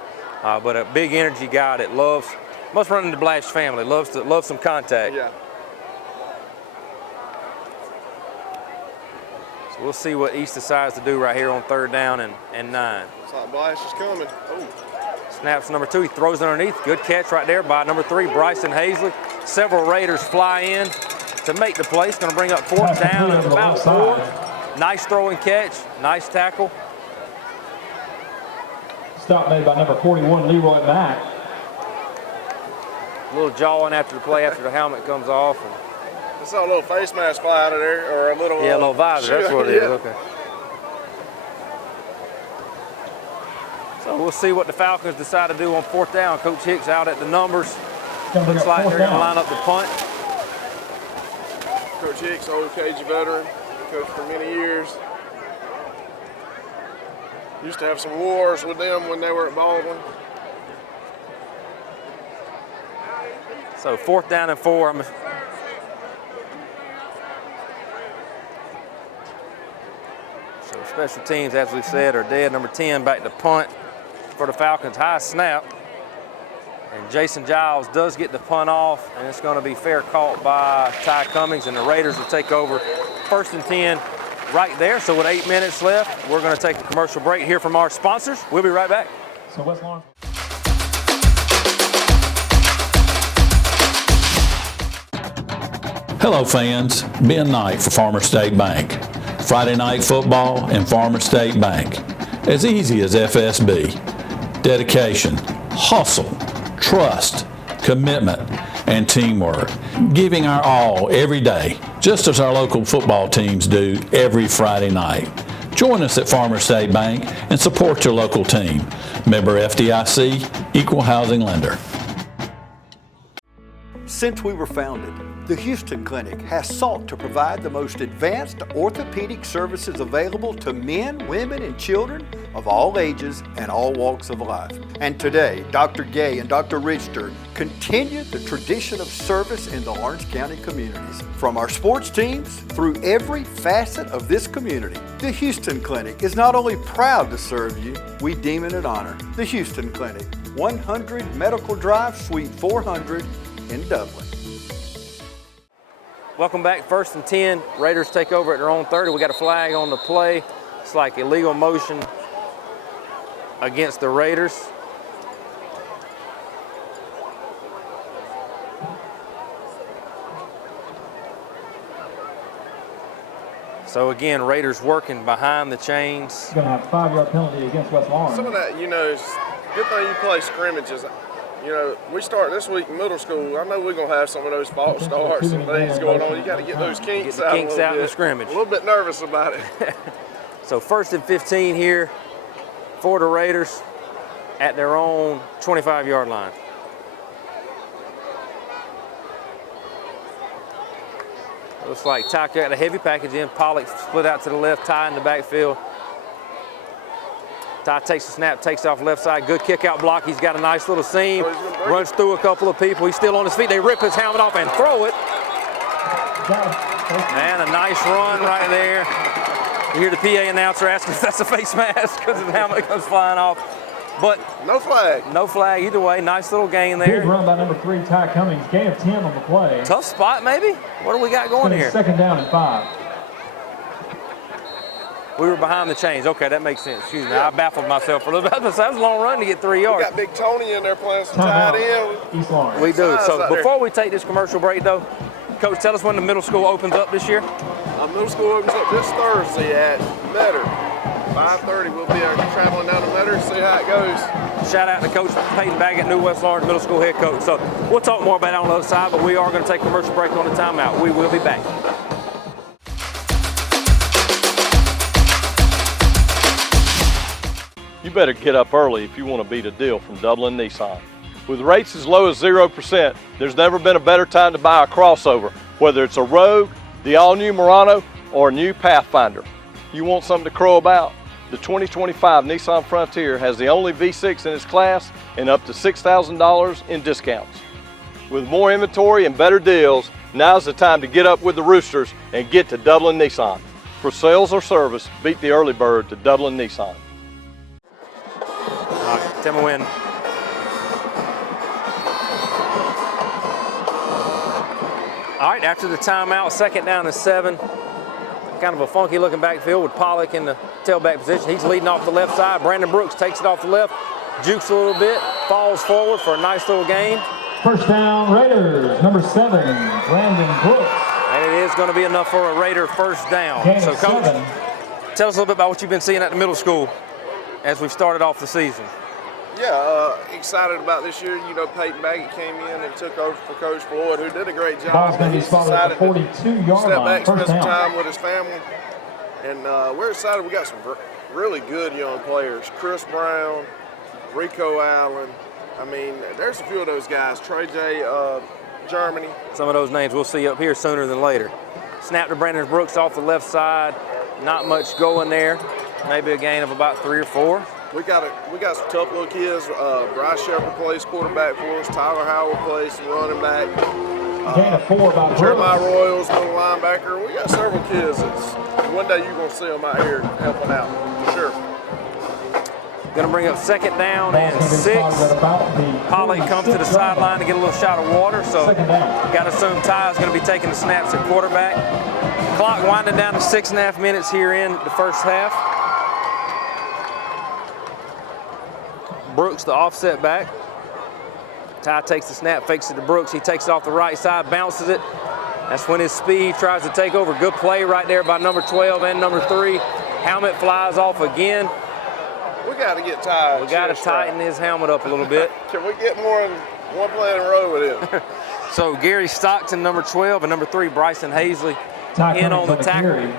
but a big energy guy that must run in the Blash family, loves some contact. Yeah. So we'll see what East decides to do right here on 3rd down and 9. Looks like Blash is coming. Oh. Snaps number 2, he throws it underneath. Good catch right there by number 3, Bryson Hazley. Several Raiders fly in to make the play. It's going to bring up 4th down and about 4. Nice throw and catch, nice tackle. Stop made by number 41, Leroy Mack. A little jawing after the play after the helmet comes off. I saw a little face mask fly out of there, or a little a little visor. That's what it is. Okay. So we'll see what the Falcons decide to do on 4th down. Coach Hicks out at the numbers. Looks like they're going to line up the punt. Coach Hicks, old KG veteran, coached for many years. Used to have some wars with them when they were at Baldwin. So 4th down and 4. So special teams, as we said, are dead. Number 10 back to punt for the Falcons. High snap. And Jason Giles does get the punt off, and it's going to be fair caught by Ty Cummings, and the Raiders will take over 1st and 10 right there. So with 8 minutes left, we're going to take a commercial break here from our sponsors. We'll be right back. So West Lawrence. Hello fans, Ben Knight for Farmer State Bank. Friday night football and Farmer State Bank. As easy as FSB. Dedication, hustle, trust, commitment, and teamwork. Giving our all every day, just as our local football teams do every Friday night. Join us at Farmer State Bank and support your local team. Member FDIC, Equal Housing Lender. Since we were founded, the Houston Clinic has sought to provide the most advanced orthopedic services available to men, women, and children of all ages and all walks of life. And today, Dr. Gay and Dr. Richter continue the tradition of service in the Lawrence County communities. From our sports teams through every facet of this community, the Houston Clinic is not only proud to serve you, we deem it an honor. The Houston Clinic, 100 Medical Drive, Suite 400 in Dublin. Welcome back, 1st and 10. Raiders take over at their own 30. We got a flag on the play. It's like illegal motion against the Raiders. So again, Raiders working behind the chains. Going to have a 5-yard penalty against West Lawrence. Some of that, is good thing you play scrimmages. We start this week in middle school. I know we're going to have some of those false starts and things going on. You got to get those kinks out. Kinks out in the scrimmage. A little bit nervous about it. So 1st and 15 here for the Raiders at their own 25-yard line. Looks like Ty got a heavy package in. Pollock split out to the left, Ty in the backfield. Ty takes the snap, takes it off left side. Good kick out block. He's got a nice little seam. Runs through a couple of people. He's still on his feet. They rip his helmet off and throw it. And a nice run right there. You hear the PA announcer asking if that's a face mask because his helmet comes flying off. But no flag. No flag either way. Nice little gain there. Big run by number 3, Ty Cummings. Gain of 10 on the play. Tough spot maybe? What do we got going here? Second down and 5. We were behind the chains. Okay, that makes sense. Excuse me. I baffled myself for a little bit. That was a long run to get 3 yards. We got Big Tony in there playing some tight end. East Lawrence. We do. So before we take this commercial break, though, Coach, tell us when the middle school opens up this year. Middle school opens up this Thursday at Metter. 5:30. We'll be traveling down to Metter and see how it goes. Shout out to Coach Peyton Baggett, new West Lawrence Middle School head coach. So we'll talk more about it on the other side, but we are going to take a commercial break on the timeout. We will be back. You better get up early if you want to beat a deal from Dublin Nissan. With rates as low as 0%, there's never been a better time to buy a crossover, whether it's a Rogue, the all-new Murano, or a new Pathfinder. You want something to crow about? The 2025 Nissan Frontier has the only V6 in its class and up to $6,000 in discounts. With more inventory and better deals, now's the time to get up with the Roosters and get to Dublin Nissan. For sales or service, beat the early bird to Dublin Nissan. All right, tell me when. All right, after the timeout, second down and 7. Kind of a funky looking backfield with Pollock in the tailback position. He's leading off the left side. Brandon Brooks takes it off the left, jukes a little bit, falls forward for a nice little gain. First down, Raiders, number 7, Brandon Brooks. And it is going to be enough for a Raider first down. Gain So, of Coach, 7. tell us a little bit about what you've been seeing at the middle school as we've started off the season. Yeah, excited about this year. You know, Peyton Baggett came in and took over for Coach Floyd, who did a great job. Ball's going to be He's spotted at the decided to 42-yard step line. back, spend First some down. time with his family. And we're excited. We got some really good young players. Chris Brown, Rico Allen. I mean, there's a few of those guys. Trey J, Germany. Some of those names we'll see up here sooner than later. Snap to Brandon Brooks off the left side. Not much going there. Maybe a gain of about 3 or 4. We got some tough little kids. Bryce Shepard plays quarterback for us. Tyler Howard plays some running back. Gain of 4 by Jeremiah Brooks. Royals, middle linebacker. We got several kids. One day you're going to see them out here helping out, for sure. Going to bring up second down and 6. Pollock comes to the sideline to get a little shot of water, so got to assume Ty is going to be taking the snaps at quarterback. Clock winding down to 6.5 minutes here in the first half. Brooks, the offset back. Ty takes the snap, fakes it to Brooks. He takes it off the right side, bounces it. That's when his speed tries to take over. Good play right there by number 12 and number 3. Helmet flies off again. We got to get Ty. We got to tighten his helmet up a little bit. Can we get more than one play in a row with him? So Gary Stockton, number 12, and number 3, Bryson Hazley, Ty in on Cummings the the tackle. carry.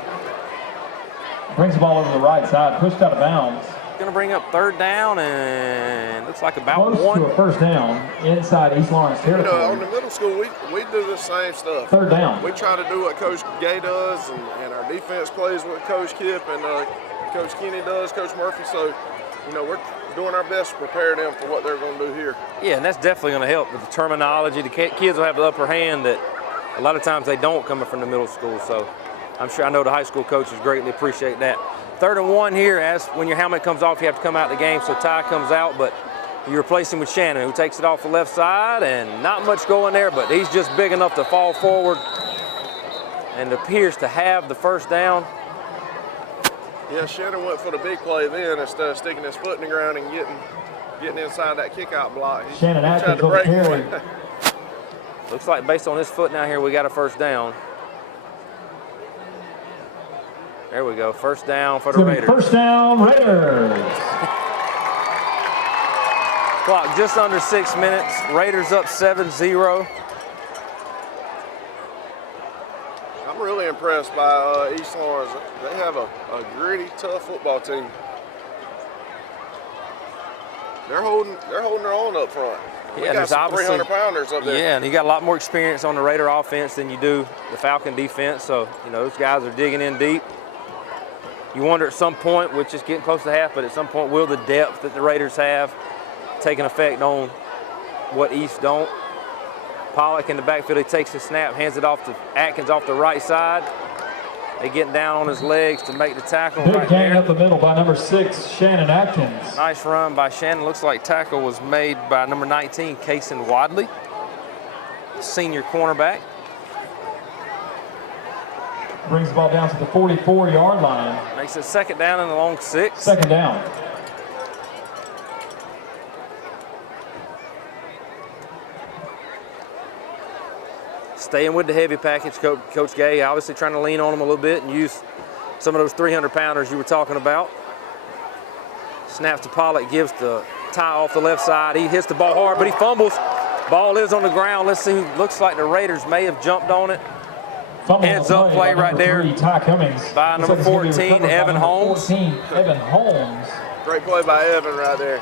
Brings the ball over the right side, pushed out of bounds. Going to bring up third down, and looks like about Close 1. to a first down inside East Lawrence territory. You know, on the middle school, we do the same stuff. Third down. We try to do what Coach Gay does, and our defense plays what Coach Kipp and Coach Kenny does, Coach Murphy. So, you know, we're doing our best to prepare them for what they're going to do here. Yeah, and that's definitely going to help with the terminology. The kids will have the upper hand that a lot of times they don't coming from the middle school. So I know the high school coaches greatly appreciate that. 3rd and 1 here, as when your helmet comes off, you have to come out of the game, so Ty comes out, but you replace him with Shannon, who takes it off the left side, and not much going there, but he's just big enough to fall forward and appears to have the first down. Yeah, Shannon went for the big play then instead of sticking his foot in the ground and getting inside that kick-out block. He Shannon tried Atkins to break on the for carry. it. Looks like based on his foot now here, we got a first down. There we go, first down for the Raiders. First down, Raiders. Clock just under 6 minutes. Raiders up 7-0. I'm really impressed by East Lawrence. They have a gritty, tough football team. They're holding their own up front. We got some 300-pounders up there. Yeah, and you got a lot more experience on the Raider offense than you do the Falcon defense. So, you know, those guys are digging in deep. You wonder at some point, which is getting close to half, but at some point will the depth that the Raiders have take an effect on what East don't? Pollock in the backfield, he takes the snap, hands it off to Atkins off the right side. They getting down on his legs to make the tackle. Big right gain there. up the middle by number 6, Shannon Atkins. Nice run by Shannon. Looks like tackle was made by number 19, Kason Wadley, senior cornerback. Brings the ball down to the 44-yard line. Makes it second down and a long 6. Second down. Staying with the heavy package, Coach Gay obviously trying to lean on him a little bit and use some of those 300-pounders you were talking about. Snaps to Pollock, gives the tie off the left side. He hits the ball hard, but he fumbles. Ball is on the ground. Let's see. Looks like the Raiders may have jumped on it. Heads up play right there by number 14, Evan Holmes. Evan Holmes. Great play by Evan right there.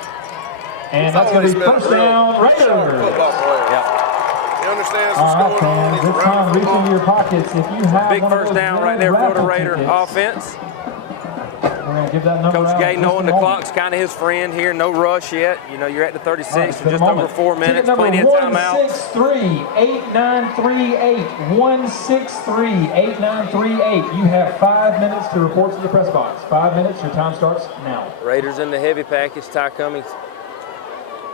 And that's going to be first down, Raiders. Football player. Yep. He understands what's going on. He's This time, reach into your pockets. If you have Big one of first those down right there for the raffle Raider tickets, offense. We're going to give that number Coach out Gay in knowing just the a moment. clock's kind of his friend here. No rush yet. You know, you're at the 36, All right, so for the just over moment. 4 minutes. Ticket number Plenty of timeouts. 163-8938. 163-8938. You have 5 minutes to report to the press box. 5 minutes. Your time starts now. Raiders in the heavy package. Ty Cummings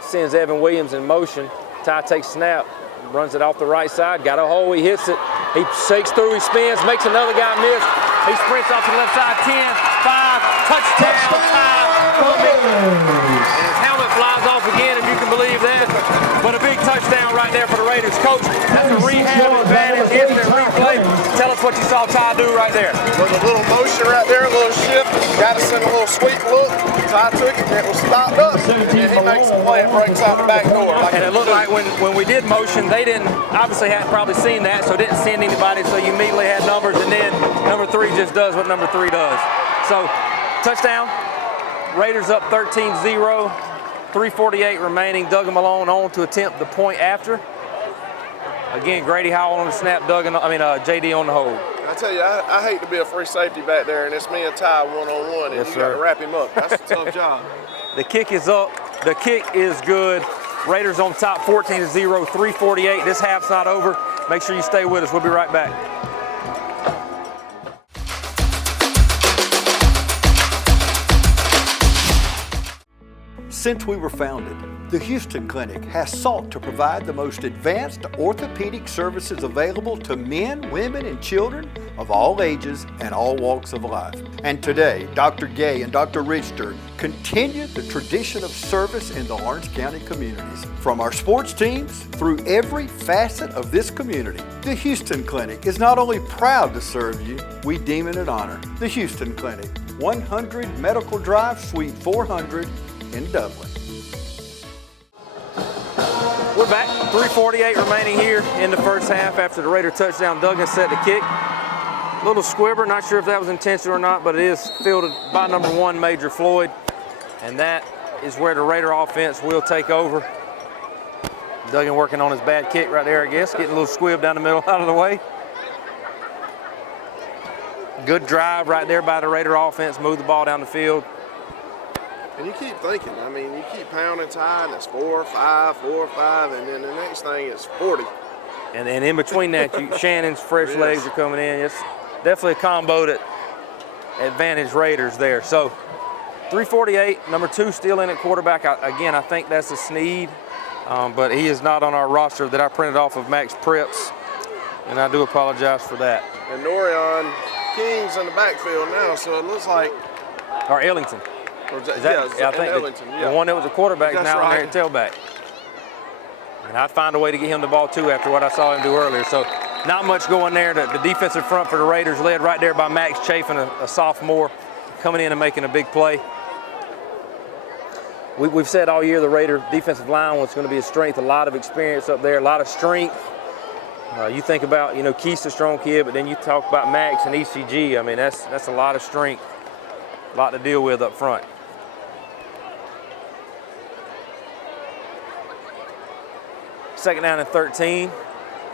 sends Evan Williams in motion. Ty takes snap, runs it off the right side. Got a hole. He hits it. He shakes through. He spins. Makes another guy miss. He sprints off to the left side. 10, 5, touchdown. Ty Cummings. And his helmet flies off again, if you can believe that. But a big touchdown right there for the Raiders. Coach, that's a rehab advantage. Instant replay. Tell us what you saw Ty do right there. With a little motion right there, a little shift. Got us in a little sweep look. Ty took it, and it was stopped up. And then he makes a play and breaks out the back door. And it looked like when we did motion, they didn't, obviously hadn't probably seen that, so didn't send anybody, so you immediately had numbers, and then number 3 just does what number 3 does. So, touchdown. Raiders up 13-0. 3:48 remaining. Duggan Malone on to attempt the point after. Again, Grady Howell on the snap, JD on the hold. I tell you, I hate to be a free safety back there, and it's me and Ty one-on-one, and Yes, you sir. got to wrap him up. That's a tough job. The kick is up. The kick is good. Raiders on top 14-0, 3:48. This half's not over. Make sure you stay with us. We'll be right back. Since we were founded, the Houston Clinic has sought to provide the most advanced orthopedic services available to men, women, and children of all ages and all walks of life. And today, Dr. Gay and Dr. Richter continue the tradition of service in the Orange County communities. From our sports teams through every facet of this community, the Houston Clinic is not only proud to serve you, we deem it an honor. The Houston Clinic, 100 Medical Drive, Suite 400 in Dublin. We're back. 3:48 remaining here in the first half after the Raider touchdown. Duggan set the kick. Little squibber, not sure if that was intentional or not, but it is fielded by number 1, Major Floyd. And that is where the Raider offense will take over. Duggan working on his bad kick right there, I guess. Getting a little squib down the middle, out of the way. Good drive right there by the Raider offense. Move the ball down the field. And you keep thinking, I mean, you keep pounding Ty, and it's 4-5, and then the next thing is 40. And in between that, Shannon's fresh legs are coming in. It's definitely a combo that advantage Raiders there. So 3:48, number 2 still in at quarterback. Again, I think that's a Sneed, but he is not on our roster that I printed off of Max Preps, and I do apologize for that. And Norion King's in the backfield now, so it looks like. Or Ellington. Or Is that, yeah, I think Ellington, the one that was a quarterback is That's now right. on there at tailback. And I'd find a way to get him the ball too after what I saw him do earlier. So not much going there. The defensive front for the Raiders led right there by Max Chafin, a sophomore, coming in and making a big play. We've said all year the Raider defensive line was going to be a strength, a lot of experience up there, a lot of strength. You think about, Keith's a strong kid, but then you talk about Max and ECG. I mean, that's a lot of strength, a lot to deal with up front. Second down and 13.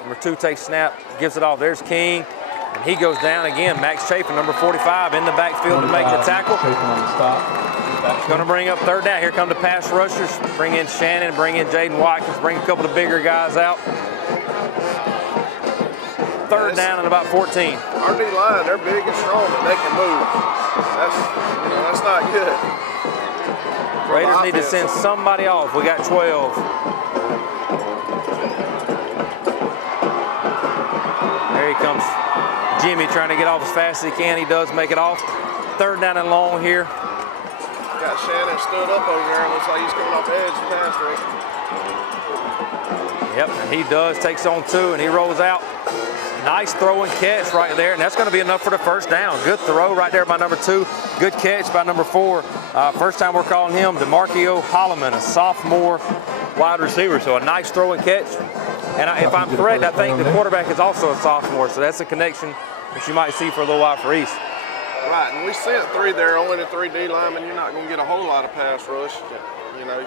Number 2 takes snap, gives it off. There's King. And he goes down again. Max Chapin, number 45, in the backfield to make the tackle. Going to bring up third down. Here come the pass rushers. Bring in Shannon, bring in Jaden Watkins, bring a couple of bigger guys out. Third down and about 14. Our D-line, they're big and strong, but they can move. That's not good. Raiders need to send somebody off. We got 12. There he comes. Jimmy trying to get off as fast as he can. He does make it off. Third down and long here. Got Shannon stood up over there. Looks like he's coming off the edge of the pass break. Yep, and he does. Takes on two, and he rolls out. Nice throw and catch right there, and that's going to be enough for the first down. Good throw right there by number 2. Good catch by number 4. First time we're calling him DeMarquio Holloman, a sophomore wide receiver. So a nice throw and catch. And if I'm correct, I think the quarterback is also a sophomore. So that's a connection that you might see for a little while for East. Right, and we sent 3 there, only the 3 D linemen. You're not going to get a whole lot of pass rush. You know,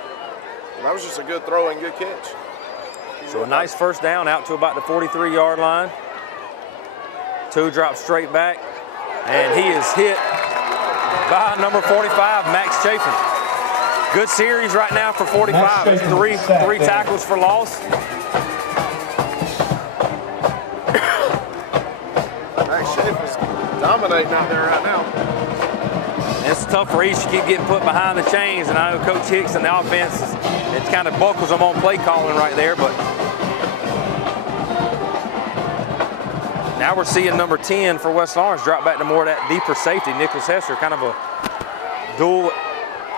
that was just a good throw and good catch. So a nice first down out to about the 43-yard line. 2 drops straight back, and he is hit by number 45, Max Chapin. Good series right now for 45. It's three tackles for loss. Max Chapin's dominating out there right now. And it's tough for East to keep getting put behind the chains, and I know Coach Hicks and the offense, it kind of buckles them on play calling right there, but now we're seeing number 10 for West Lawrence drop back to more of that deeper safety. Nicholas Hester, kind of a dual,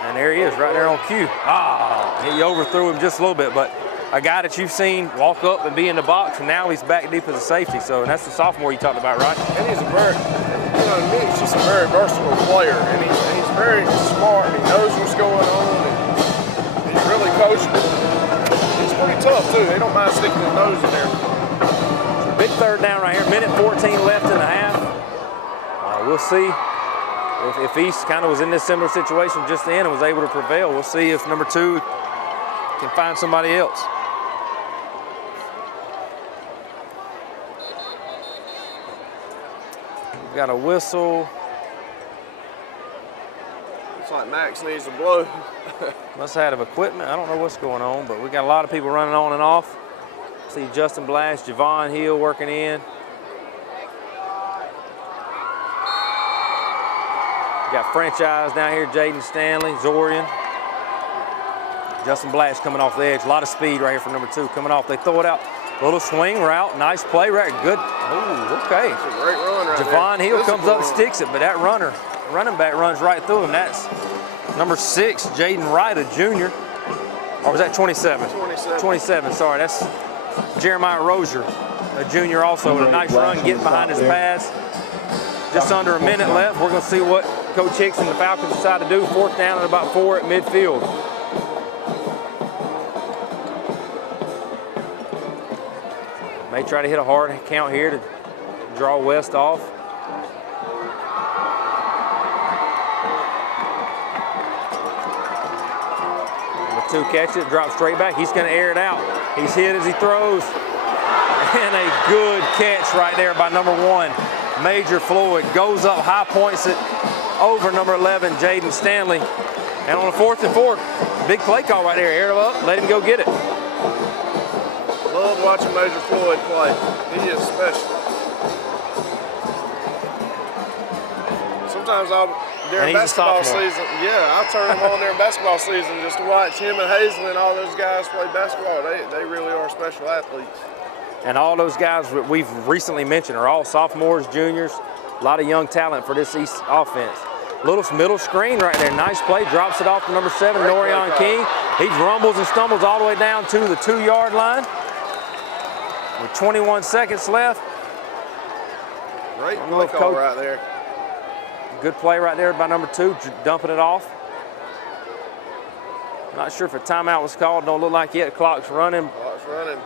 and there he is right there on cue. He overthrew him just a little bit, but a guy that you've seen walk up and be in the box, and now he's back deep as a safety. So, and that's the sophomore you talked about, right? And he's a very, to me, he's just a very versatile player, and he's very smart. He knows what's going on, and he's really coaching. He's pretty tough too. They don't mind sticking his nose in there. Big third down right here, minute 14 left in the half. We'll see if East kind of was in this similar situation just then and was able to prevail. We'll see if number 2 can find somebody else. We've got a whistle. Looks like Max needs a blow. Must have had equipment. I don't know what's going on, but we got a lot of people running on and off. See Justin Blash, Javon Hill working in. Got franchise down here, Jaden Stanley, Zorian. Justin Blash coming off the edge. A lot of speed right here from number 2 coming off. They throw it out. Little swing route. Nice play right. Good. Oh, okay. That's a great run right Javon there. Hill comes up, sticks it, but that running back runs right through him. That's number 6, Jaden Wright, a junior. Or was that 27? 27, sorry. That's Jeremiah Rozier, a junior also, with a nice run, getting behind his pass. Just under a minute left. We're going to see what Coach Hicks and the Falcons decide to do. 4th down and about 4 at midfield. May try to hit a hard count here to draw West off. Number 2 catches it, drops straight back. He's going to air it out. He's hit as he throws. And a good catch right there by number 1, Major Floyd. Goes up, high points it over number 11, Jaden Stanley. And on a 4th and 4, big play call right there. Air him up, let him go get it. Love watching Major Floyd play. He is special. Sometimes during basketball season, I'll turn him on during basketball season just to watch him and Hazel and all those guys play basketball. They really are special athletes. And all those guys that we've recently mentioned are all sophomores, juniors, a lot of young talent for this East offense. Little middle screen right there, nice play, drops it off to number 7, Norion King. He rumbles and stumbles all the way down to the 2-yard line with 21 seconds left. Great play call right there. Good play right there by number 2, dumping it off. Not sure if a timeout was called, don't look like yet. Clock's running. Clock's running.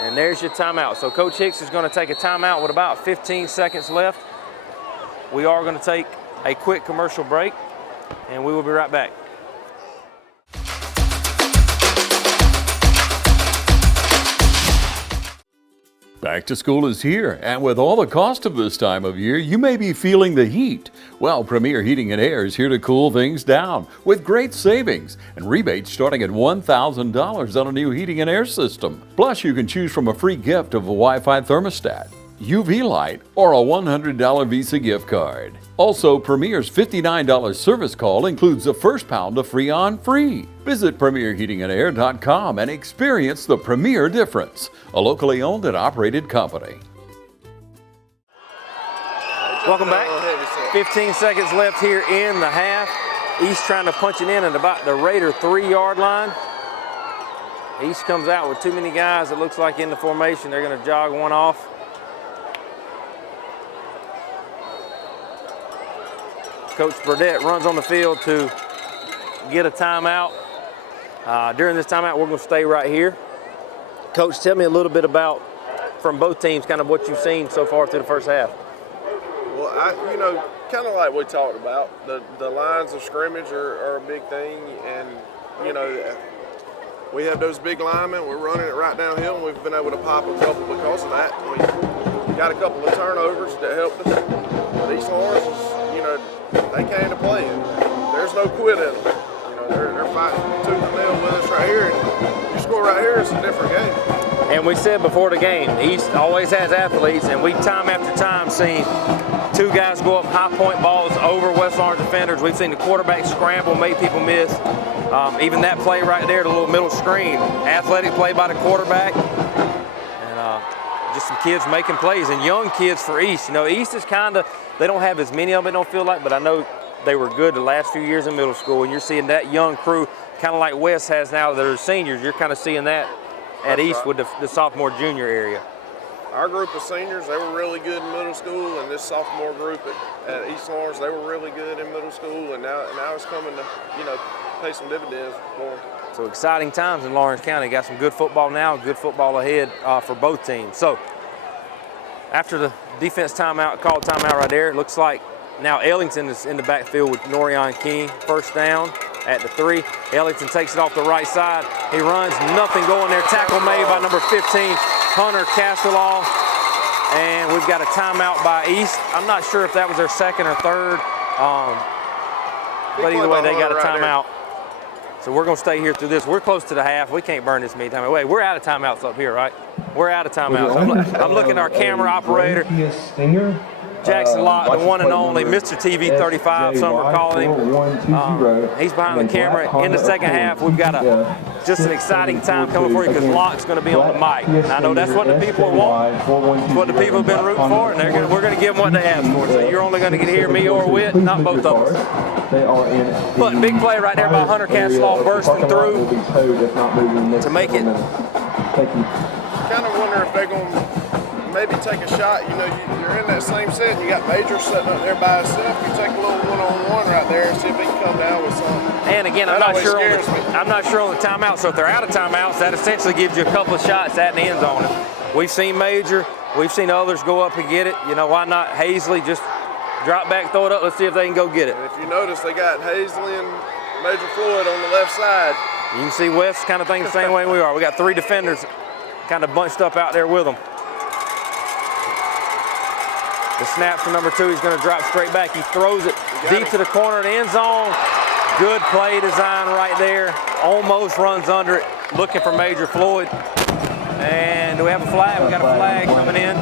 And there's your timeout. So Coach Hicks is going to take a timeout with about 15 seconds left. We are going to take a quick commercial break, and we will be right back. Back to school is here, and with all the cost of this time of year, you may be feeling the heat. Well, Premier Heating and Air is here to cool things down with great savings and rebates starting at $1,000 on a new heating and air system. Plus, you can choose from a free gift of a Wi-Fi thermostat, UV light, or a $100 Visa gift card. Also, Premier's $59 service call includes the first pound of Freon free. Visit PremierHeatingandAir.com and experience the Premier difference, a locally owned and operated company. Welcome back. 15 seconds left here in the half. East trying to punch it in at about the Raider 3-yard line. East comes out with too many guys, it looks like, in the formation. They're going to jog one off. Coach Burdett runs on the field to get a timeout. During this timeout, we're going to stay right here. Coach, tell me a little bit about, from both teams, kind of what you've seen so far through the first half. Well, kind of like we talked about, the lines of scrimmage are a big thing, and, we have those big linemen. We're running it right downhill, and we've been able to pop a couple because of that. We got a couple of turnovers that helped us. These horses, they came to play, and there's no quit in them. They're fighting tooth and nail with us right here, and you score right here, it's a different game. And we said before the game, East always has athletes, and we've time after time seen two guys go up high point balls over West Orange defenders. We've seen the quarterback scramble, make people miss. Even that play right there, the little middle screen, athletic play by the quarterback. And just some kids making plays, and young kids for East. East is they don't have as many of them, it don't feel like, but I know they were good the last few years in middle school, and you're seeing that young crew, kind of like West has now that are seniors. You're kind of seeing that at East with the sophomore, junior area. Our group of seniors, they were really good in middle school, and this sophomore group at East Lawrence, they were really good in middle school, and now it's coming to, pay some dividends for them. So exciting times in Lawrence County. Got some good football now, good football ahead for both teams. So after the defense timeout, called timeout right there, it looks like now Ellington is in the backfield with Norion King. First down at the 3. Ellington takes it off the right side. He runs, nothing going there. Tackle made by number 15, Hunter Castelaw. And we've got a timeout by East. I'm not sure if that was their second or third. But either way, they got a timeout. So we're going to stay here through this. We're close to the half. We can't burn this many timeouts. Wait, we're out of timeouts up here, right? We're out of timeouts. I'm looking at our camera operator, Jackson Lott, the one and only Mr. TV 35, some are calling him. He's behind the camera. In the second half, we've got just an exciting time coming for you because Lott's going to be on the mic. And I know that's what the people want. It's what the people have been rooting for, and we're going to give them what they asked for. So you're only going to get to hear me or Witt, not both of us. But big play right there by Hunter Castelaw, bursting through to make it. Kind of wonder if they're going to maybe take a shot. You're in that same set. You got Major sitting up there by himself. You take a little one-on-one right there and see if he can come down with something. And again, I'm not sure on the timeout. So if they're out of timeouts, that essentially gives you a couple of shots at the end zone. We've seen Major. We've seen others go up and get it. Why not Hazley? Just drop back, throw it up. Let's see if they can go get it. And if you notice, they got Hazley and Major Floyd on the left side. You can see West kind of thinking the same way we are. We got 3 defenders kind of bunched up out there with them. The snap for number 2, he's going to drop straight back. He throws it deep to the corner of the end zone. Good play design right there. Almost runs under it, looking for Major Floyd. And do we have a flag? We got a flag coming in.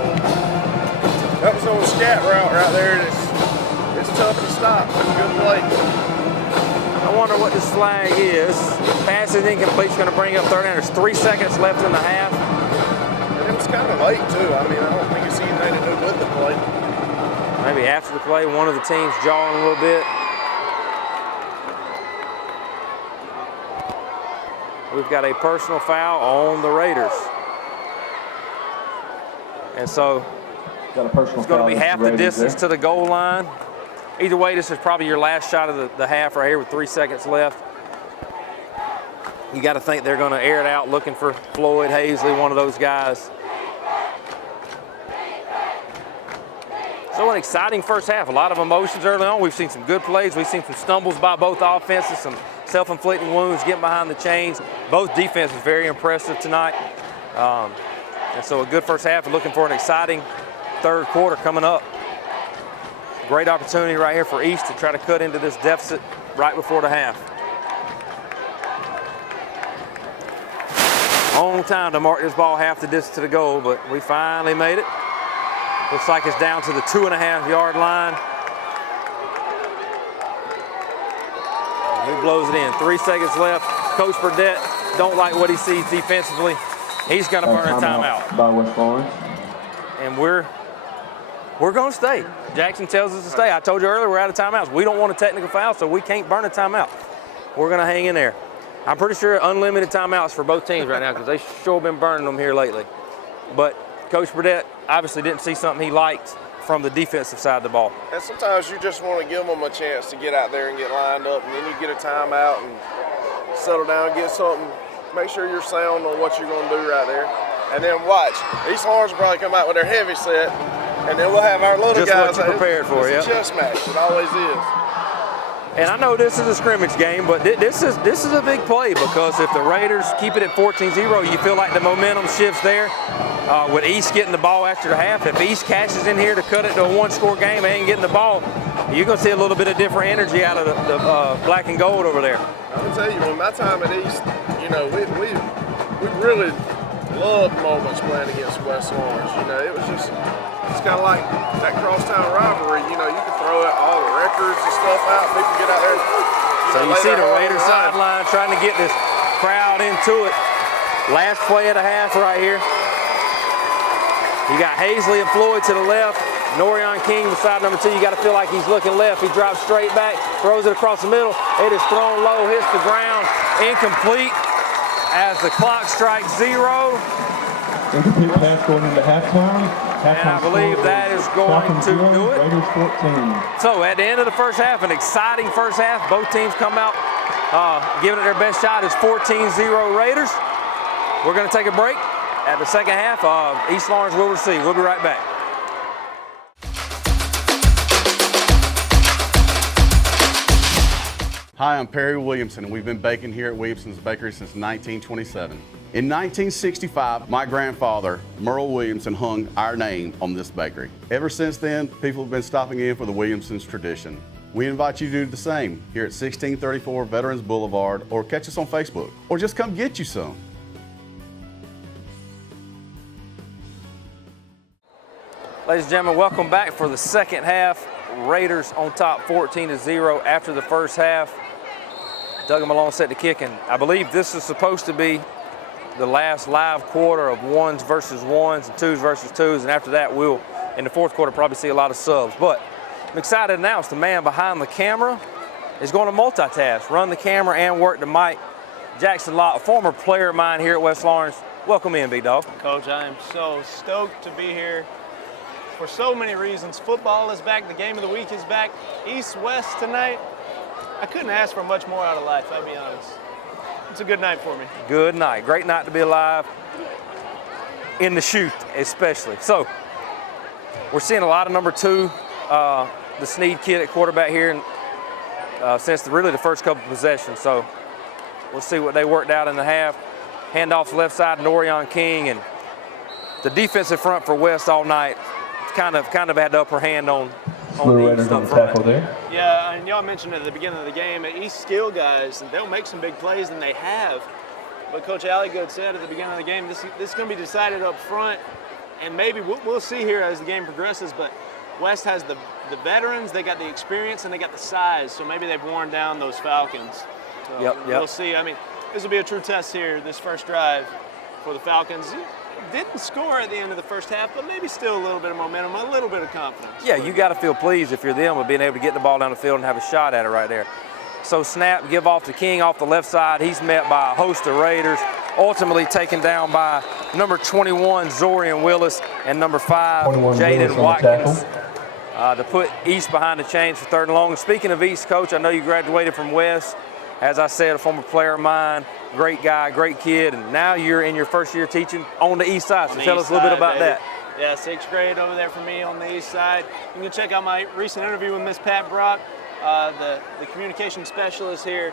That was on a scat route right there. It's tough to stop. That's a good play. I wonder what this flag is. Pass is incomplete. It's going to bring up third down. There's 3 seconds left in the half. It was kind of late, too. I don't think it's anything to do with the play. Maybe after the play, one of the teams jawing a little bit. We've got a personal foul on the Raiders. And so it's going to be half the distance to the goal line. Either way, this is probably your last shot of the half right here with 3 seconds left. You got to think they're going to air it out looking for Floyd, Hazley, one of those guys. So an exciting first half. A lot of emotions early on. We've seen some good plays. We've seen some stumbles by both offenses, some self-inflicting wounds, getting behind the chains. Both defenses very impressive tonight. And so a good first half, and looking for an exciting third quarter coming up. Great opportunity right here for East to try to cut into this deficit right before the half. Long time to mark this ball half the distance to the goal, but we finally made it. Looks like it's down to the 2.5-yard line. And he blows it in. 3 seconds left. Coach Burdett don't like what he sees defensively. He's going to burn a timeout. By West Florence. And we're going to stay. Jackson tells us to stay. I told you earlier we're out of timeouts. We don't want a technical foul, so we can't burn a timeout. We're going to hang in there. I'm pretty sure unlimited timeouts for both teams right now because they sure been burning them here lately. But Coach Burdett obviously didn't see something he liked from the defensive side of the ball. And sometimes you just want to give them a chance to get out there and get lined up, and then you get a timeout and settle down, get something. Make sure you're sound on what you're going to do right there. And then watch. East Orange will probably come out with their heavy set, and then we'll have our little just guys. Just what you prepared for, It's a chess match. It always is. And I know this is a scrimmage game, but this is a big play because if the Raiders keep it at 14-0, you feel like the momentum shifts there. With East getting the ball after the half, if East cashes in here to cut it to a one-score game and ain't getting the ball, you're going to see a little bit of different energy out of the black and gold over there. I'm going to tell you, in my time at East, you know, we really loved moments playing against West Orange. You know, it's kind of like that crosstown rivalry. You know, you can throw out all the records and stuff out. People get out there. You see the Raiders sideline trying to get this crowd into it. Last play of the half right here. You got Hazley and Floyd to the left. Norion King beside number 2. You got to feel like he's looking left. He drops straight back, throws it across the middle. It is thrown low, hits the ground, incomplete as the clock strikes 0. Incomplete pass going into halftime. And I believe that is going to do it. Raiders 14. So at the end of the first half, an exciting first half. Both teams come out giving it their best shot. It's 14-0 Raiders. We're going to take a break. At the second half, East Lawrence will receive. We'll be right back. Hi, I'm Perry Williamson, and we've been baking here at Williamson's Bakery since 1927. In 1965, my grandfather, Merle Williamson, hung our name on this bakery. Ever since then, people have been stopping in for the Williamson's tradition. We invite you to do the same here at 1634 Veterans Boulevard, or catch us on Facebook, or just come get you some. Ladies and gentlemen, welcome back for the second half. Raiders on top 14-0 after the first half. Doug Malone set the kick, and I believe this is supposed to be the last live quarter of 1s versus 1s and 2s versus 2s, and after that we'll, in the fourth quarter, probably see a lot of subs. But I'm excited to announce the man behind the camera is going to multitask, run the camera and work the mic. Jackson Lott, a former player of mine here at West Lawrence. Welcome in, big dog. Coach, I am so stoked to be here for so many reasons. Football is back, the game of the week is back, East-West tonight. I couldn't ask for much more out of life, I'll be honest. It's a good night for me. Good night, great night to be alive, in the chute especially. So, we're seeing a lot of number 2, the Snead kid at quarterback here since really the first couple of possessions. So, we'll see what they worked out in the half. Handoffs left side, Norion King, and the defensive front for West all night kind of had the upper hand on the East up front. Yeah, and y'all mentioned at the beginning of the game, East skill guys, and they'll make some big plays, and they have. But Coach Alligood said at the beginning of the game, this is going to be decided up front, and maybe we'll see here as the game progresses, but West has the veterans, they got the experience, and they got the size, so maybe they've worn down those Falcons. So Yep. We'll see. I mean, this will be a true test here, this first drive for the Falcons. Didn't score at the end of the first half, but maybe still a little bit of momentum, a little bit of confidence. Yeah, you got to feel pleased if you're them with being able to get the ball down the field and have a shot at it right there. So snap, give off to King off the left side. He's met by a host of Raiders, ultimately taken down by number 21, Zorian Willis, and number 5, Jaden Watkins, to put East behind the chains for 3rd and long. Speaking of East, Coach, I know you graduated from West. As I said, a former player of mine, great guy, great kid, and now you're in your first year teaching on the east side. So tell us a little bit about that. Yeah, 6th grade over there for me on the east side. You can check out my recent interview with Miss Pat Brock, the communication specialist here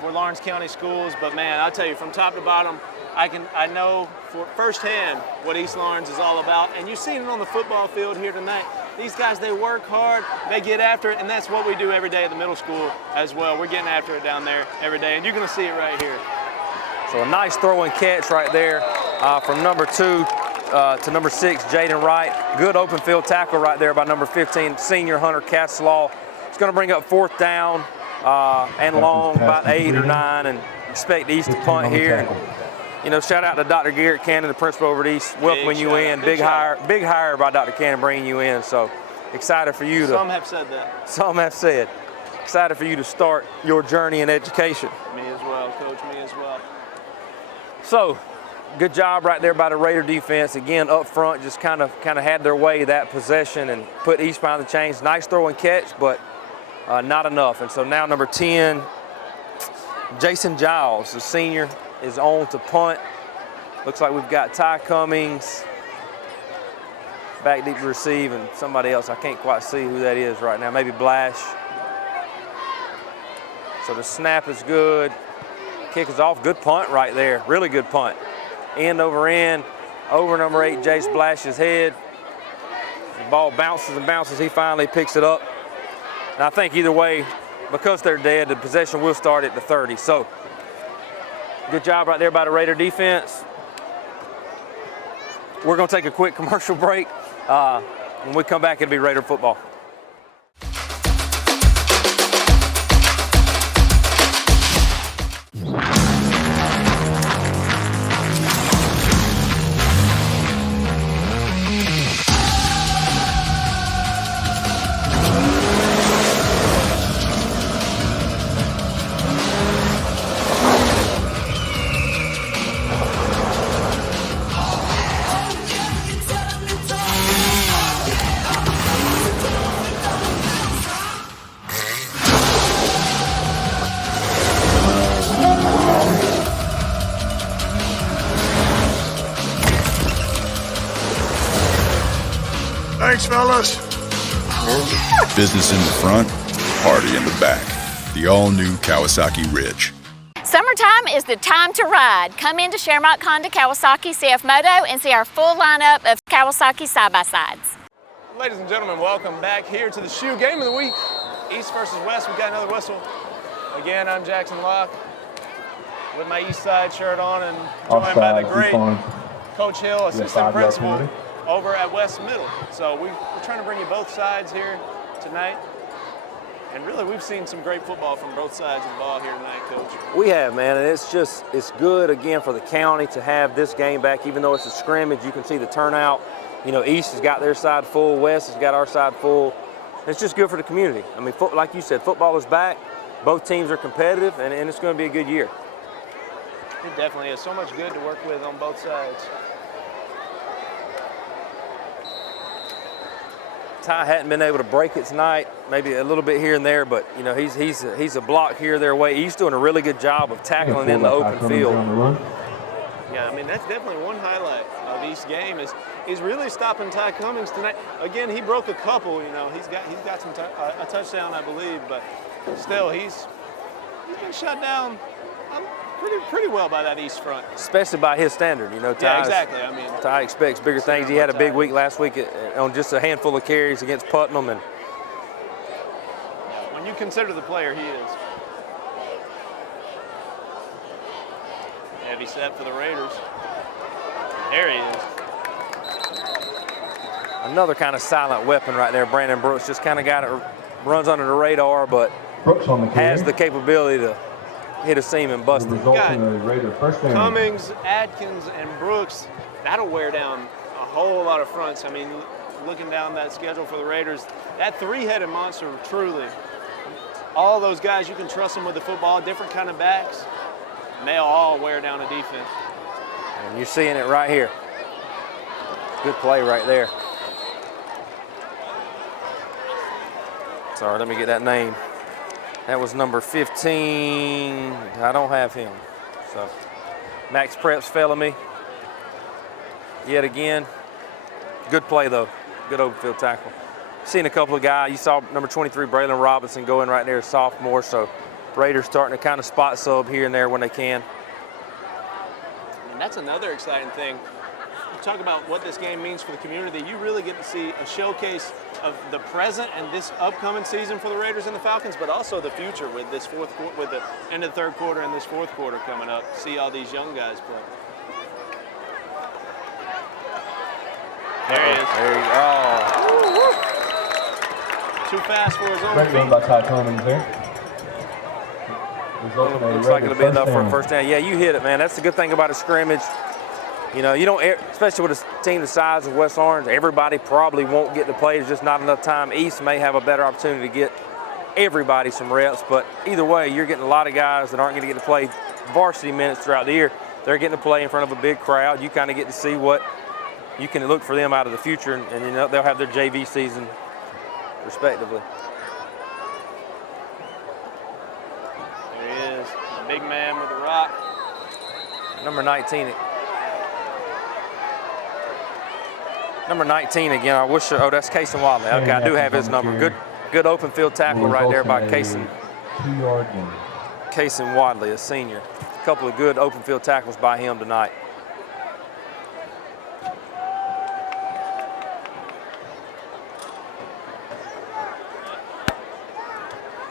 for Lawrence County Schools. But man, I'll tell you, from top to bottom, I know for firsthand what East Lawrence is all about, and you've seen it on the football field here tonight. These guys, they work hard, they get after it, and that's what we do every day at the middle school as well. We're getting after it down there every day, and you're going to see it right here. So a nice throw and catch right there from number 2 to number 6, Jaden Wright. Good open field tackle right there by number 15, senior Hunter Castlaw. It's going to bring up 4th down and long, about 8 or 9, and expect East to punt here. And, you know, shout out to Dr. Garrett Cannon, the principal over at East, welcoming you in. Big hire by Dr. Cannon bringing you in. So excited for you to. Some have said that. Some have said. Excited for you to start your journey in education. Me as well, Coach. Me as well. So, good job right there by the Raider defense. Again, up front, just kind of had their way that possession and put East behind the chains. Nice throw and catch, but not enough. And so now number 10, Jason Giles, the senior, is on to punt. Looks like we've got Ty Cummings back deep to receive, and somebody else. I can't quite see who that is right now. Maybe Blash. So the snap is good. Kick is off. Good punt right there. Really good punt. End over end. Over number 8, Jace Blash's head. The ball bounces and bounces. He finally picks it up. And I think either way, because they're dead, the possession will start at the 30. So good job right there by the Raider defense. We're going to take a quick commercial break. When we come back, it'll be Raider football. Thanks, fellas. Business in the front, party in the back. The all-new Kawasaki Ridge. Summertime is the time to ride. Come into Shamrock Honda Kawasaki CF Moto and see our full lineup of Kawasaki side-by-sides. Ladies and gentlemen, welcome back here to the shoe game of the week. East versus West, we've got another whistle. Again, I'm Jackson Locke with my East Side shirt on and joined by the great Coach Hill, assistant principal over at West Middle. So we're trying to bring you both sides here tonight. And really, we've seen some great football from both sides of the ball here tonight, Coach. We have, man, and it's good, again, for the county to have this game back. Even though it's a scrimmage, you can see the turnout. You know, East has got their side full, West has got our side full. It's just good for the community. I mean, like you said, football is back. Both teams are competitive, and it's going to be a good year. It definitely is. So much good to work with on both sides. Ty hadn't been able to break it tonight, maybe a little bit here and there, but you know he's a block here their way. He's doing a really good job of tackling in the open field. Yeah, I mean that's definitely one highlight of East's game is really stopping Ty Cummings tonight. Again, he broke a couple. You know, he's got some a touchdown, I believe, but still he's been shut down pretty well by that East front. Especially by his standard, you know. Yeah, exactly. I mean, Ty expects bigger things. He had a big week last week on just a handful of carries against Putnam, and when you consider the player he is. Heavy set for the Raiders. There he is. Another kind of silent weapon right there. Brandon Brooks just kind of got it, runs under the radar, but has the capability to hit a seam and bust it. Cummings, Adkins, and Brooks, that'll wear down a whole lot of fronts. I mean, looking down that schedule for the Raiders, that three-headed monster, truly. All those guys, you can trust them with the football, different kind of backs, and they'll all wear down a defense. And you're seeing it right here. Good play right there. Sorry, let me get that name. That was number 15. I don't have him. So Max Preps failing me yet again. Good play, though. Good open field tackle. Seen a couple of guys. You saw number 23, Braylon Robinson, go in right there, sophomore. So Raiders starting to kind of spot sub here and there when they can. And that's another exciting thing. You talk about what this game means for the community. You really get to see a showcase of the present and this upcoming season for the Raiders and the Falcons, but also the future with this with the end of the third quarter and this fourth quarter coming up. See all these young guys play. There he is. There you go. Too fast for his own Great run feet. by Ty Cummings there. Looks like it'll be enough for a first down. Yeah, you hit it, man. That's the good thing about a scrimmage. You know, you don't, especially with a team the size of West Orange, everybody probably won't get to play. There's just not enough time. East may have a better opportunity to get everybody some reps, but either way, you're getting a lot of guys that aren't going to get to play varsity minutes throughout the year. They're getting to play in front of a big crowd. You kind of get to see what you can look for them out of the future, and you know, they'll have their JV season respectively. There he is, the big man with the rock. Number 19. Number 19 again. I wish. Oh, that's Kason Wadley. Okay, I do have his number. Good open field tackle right there by Kason. 2-yard gain. Kason Wadley, a senior. A couple of good open field tackles by him tonight.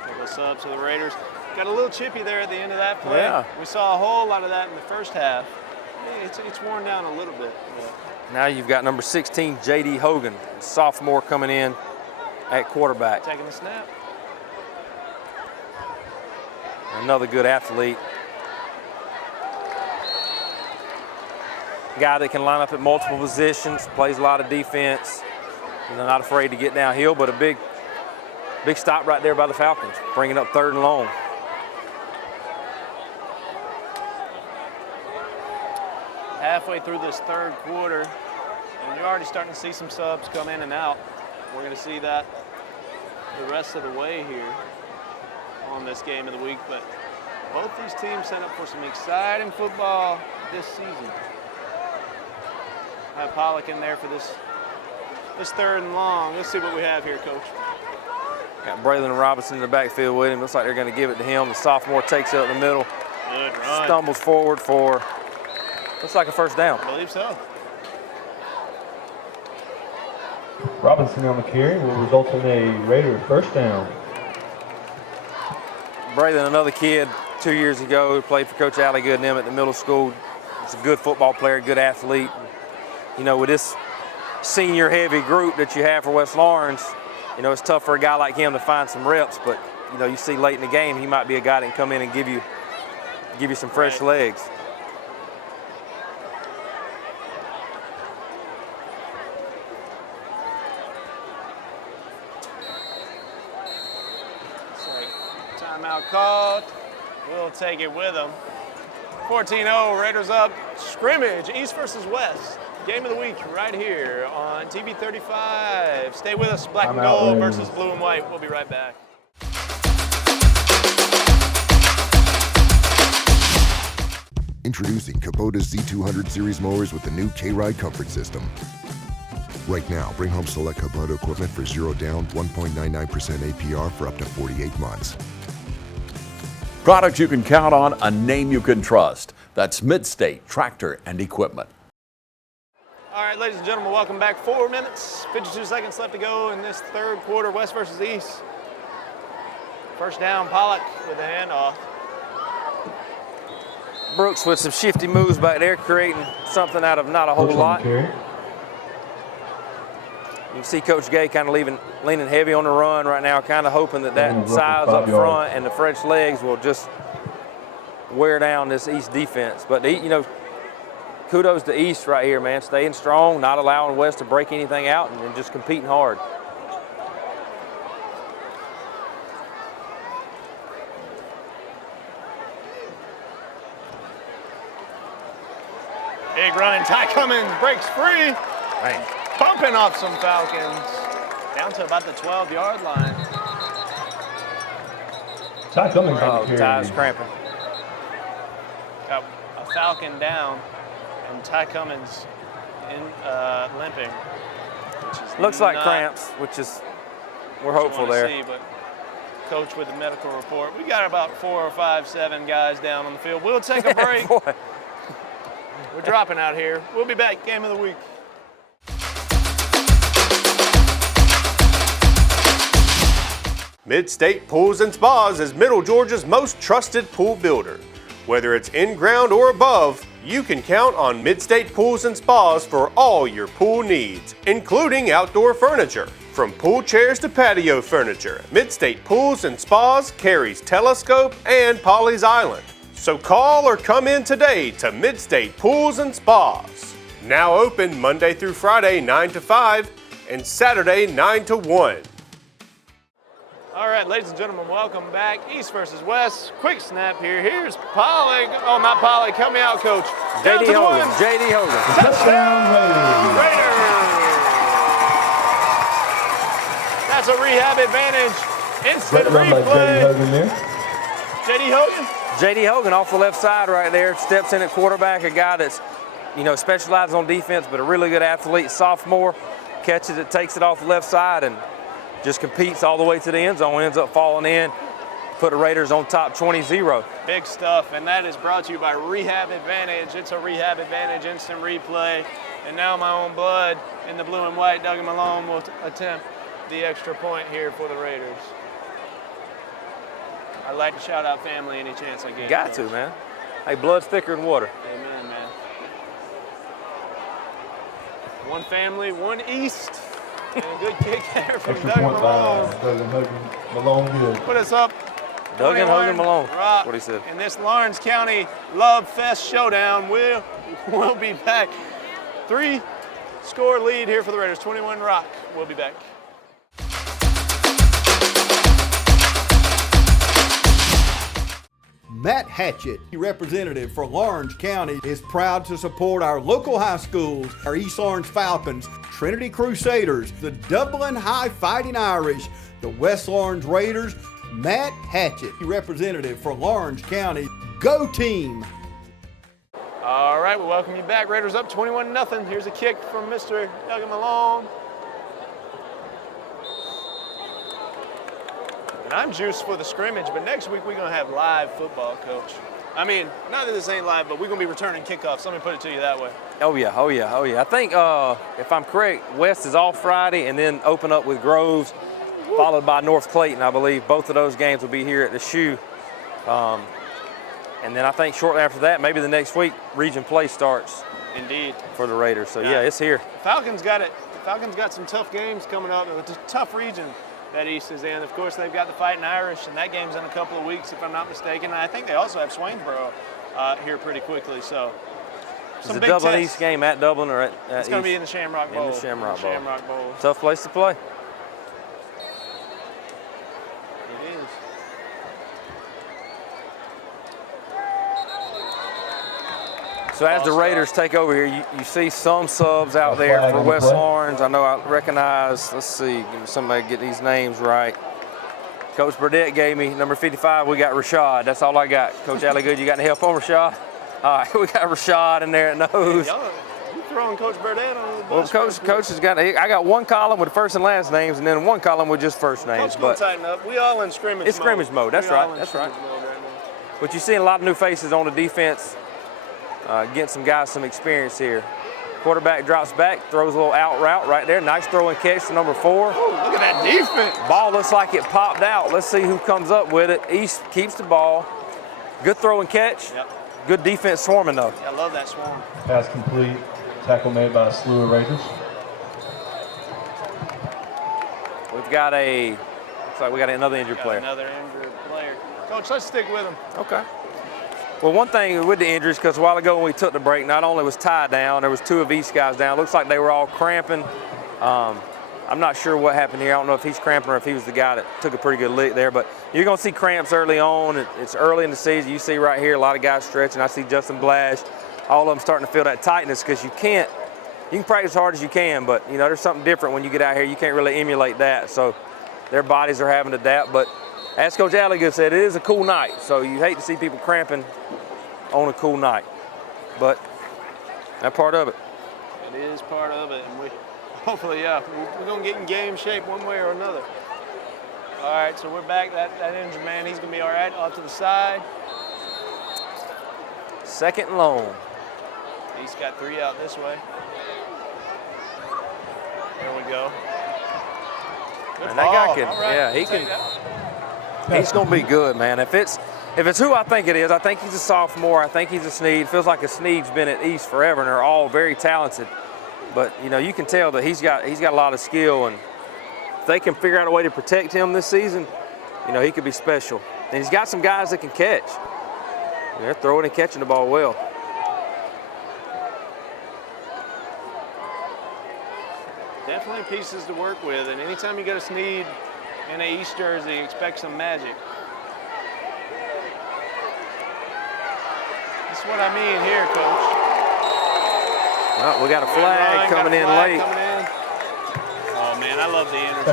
Couple of subs to the Raiders. Got a little chippy there at the end of that play. Yeah. We saw a whole lot of that in the first half. It's worn down a little bit. Yeah. Now you've got number 16, J.D. Hogan, sophomore coming in at quarterback. Taking the snap. Another good athlete. Guy that can line up at multiple positions, plays a lot of defense. You know, not afraid to get downhill, but a big stop right there by the Falcons, bringing up 3rd and long. Halfway through this third quarter, and you're already starting to see some subs come in and out. We're going to see that the rest of the way here on this game of the week, but both these teams set up for some exciting football this season. I have Pollock in there for this 3rd and long. Let's see what we have here, Coach. Got Braylon Robinson in the backfield with him. Looks like they're going to give it to him. The sophomore takes it up the middle. Good run. Stumbles forward for, looks like a first down. I believe so. Robinson on the carry will result in a Raider first down. Braylon, another kid 2 years ago who played for Coach Allie Good and them at the middle school. He's a good football player, good athlete. You know, with this senior heavy group that you have for West Lawrence, you know, it's tough for a guy like him to find some reps, but you know, you see late in the game, he might be a guy that can come in and give you some fresh legs. Timeout called. We'll take it with them. 14-0, Raiders up. Scrimmage, East versus West. Game of the week right here on TV 35. Stay with us, black and gold versus blue and white. We'll be right back. Introducing Kubota's Z200 series mowers with the new K-Ride comfort system. Right now, bring home select Kubota equipment for 0 down, 1.99% APR for up to 48 months. Products you can count on, a name you can trust. That's Midstate Tractor and Equipment. All right, ladies and gentlemen, welcome back. 4 minutes, 52 seconds left to go in this third quarter, West versus East. First down, Pollock with the handoff. Brooks with some shifty moves back there, creating something out of not a whole lot. You can see Coach Gay kind of leaning heavy on the run right now, kind of hoping that size up front and the French legs will just wear down this East defense. But, you know, kudos to East right here, man. Staying strong, not allowing West to break anything out, and just competing hard. Big run, Ty Cummings breaks free. Right. Bumping off some Falcons. Down to about the 12-yard line. Ty Cummings on the carry. Ty's cramping. Got a Falcon down, and Ty Cummings limping. Looks like cramps, which is, we're hopeful there. See, but Coach with the medical report. We got about 4 or 5, 7 guys down on the field. We'll take a break. We're dropping out here. We'll be back. Game of the week. Mid-State Pools and Spas is Middle Georgia's most trusted pool builder. Whether it's in-ground or above, you can count on Mid-State Pools and Spas for all your pool needs, including outdoor furniture. From pool chairs to patio furniture, Mid-State Pools and Spas carries Telescope and Polly's Island. So call or come in today to Mid-State Pools and Spas. Now open Monday through Friday 9 to 5 and Saturday 9 to 1. All right, ladies and gentlemen, welcome back. East versus West. Quick snap here. Here's Polly. Oh, not Polly. Help me out, Coach. J.D. Hogan. J.D. Hogan. Touchdown, Raiders. That's a rehab advantage. Instant replay. J.D. Hogan. J.D. Hogan off the left side right there. Steps in at quarterback. A guy that's, specializes on defense, but a really good athlete. Sophomore. Catches it, takes it off the left side, and just competes all the way to the end zone, ends up falling in, put the Raiders on top 20-0. Big stuff, and that is brought to you by Rehab Advantage. It's a Rehab Advantage instant replay. And now my own blood in the blue and white, Doug Malone, will attempt the extra point here for the Raiders. I'd like to shout out family any chance I get. Got to, man. Hey, blood's thicker than water. Amen, man. One family, one East. And a good kick there from Doug Malone. Doug and Hogan Malone good. Put us up. Doug and Hogan Malone. Rock. That's what he said. In this Lawrence County Love Fest showdown, we'll be back. 3-score lead here for the Raiders. 21 Rock. We'll be back. Matt Hatchett, representative for Lawrence County, is proud to support our local high schools, our East Orange Falcons, Trinity Crusaders, the Dublin High Fighting Irish, the West Orange Raiders. Matt Hatchett, representative for Lawrence County. Go team! All right, we welcome you back. Raiders up 21-0. Here's a kick from Mr. Doug Malone. And I'm juiced for the scrimmage, but next week we're going to have live football, Coach. I mean, not that this ain't live, but we're going to be returning kickoffs. Let me put it to you that way. Oh, yeah. I think, if I'm correct, West is off Friday and then open up with Groves, followed by North Clayton, I believe. Both of those games will be here at the Shoe. And then I think shortly after that, maybe the next week, region play starts. Indeed. For the Raiders. So, yeah, it's here. Falcons got it. Falcons got some tough games coming up. It's a tough region that East is in. Of course, they've got the Fighting Irish, and that game's in a couple of weeks, if I'm not mistaken. And I think they also have Swainsboro here pretty quickly. So, Is the Dublin tests. East game at Dublin or at It's going to be in the Shamrock Bowl. In the Shamrock Bowl. Tough place to play. It is. So as the Raiders take over here, you see some subs out there for West Orange. I know I recognize, let's see, somebody get these names right. Coach Burdett gave me number 55, we got Rashad. That's all I got. Coach Alligood, you got any help on Rashad? All right, we got Rashad in there at nose. Hey, you throwing Coach Burdett on the Well, bus? Coach has got, I got one column with first and last names and then one column with just first names. Coach, tighten up. We all in scrimmage mode. It's scrimmage mode, that's right. But you're seeing a lot of new faces on the defense. Getting some guys some experience here. Quarterback drops back, throws a little out route right there. Nice throw and catch to number 4. Ooh, look at that defense. Ball looks like it popped out. Let's see who comes up with it. East keeps the ball. Good throw and catch. Yep. Good defense swarming though. Yeah, I love that swarm. Pass complete. Tackle made by a slew of Raiders. We've got looks like we got another injured player. Another injured player. Coach, let's stick with him. Okay. Well, one thing with the injuries, because a while ago when we took the break, not only was Ty down, there was 2 of East guys down. Looks like they were all cramping. I'm not sure what happened here. I don't know if he's cramping or if he was the guy that took a pretty good lick there. But you're going to see cramps early on. It's early in the season. You see right here a lot of guys stretching. I see Justin Blash. All of them starting to feel that tightness because you can practice as hard as you can, but there's something different when you get out here. You can't really emulate that. So their bodies are having to adapt. But as Coach Alligood said, it is a cool night. So you hate to see people cramping on a cool night. But that's part of it. It is part of it. And hopefully, we're going to get in game shape one way or another. All right, so we're back. That injured man, he's going to be all right. Off to the side. Second and long. He's got 3 out this way. There we go. Good And that guy can, All right. yeah, he can. He's going to be good, man. If it's who I think it is, I think he's a sophomore. I think he's a Snead. Feels like a Snead's been at East forever, and they're all very talented. But you know, you can tell that he's got a lot of skill, and if they can figure out a way to protect him this season, you know, he could be special. And he's got some guys that can catch. They're throwing and catching the ball well. Definitely pieces to work with, and anytime you get a Snead in a East jersey, expect some magic. That's what I mean here, Coach. Well, we got a flag coming in late. Oh man, I love the energy. I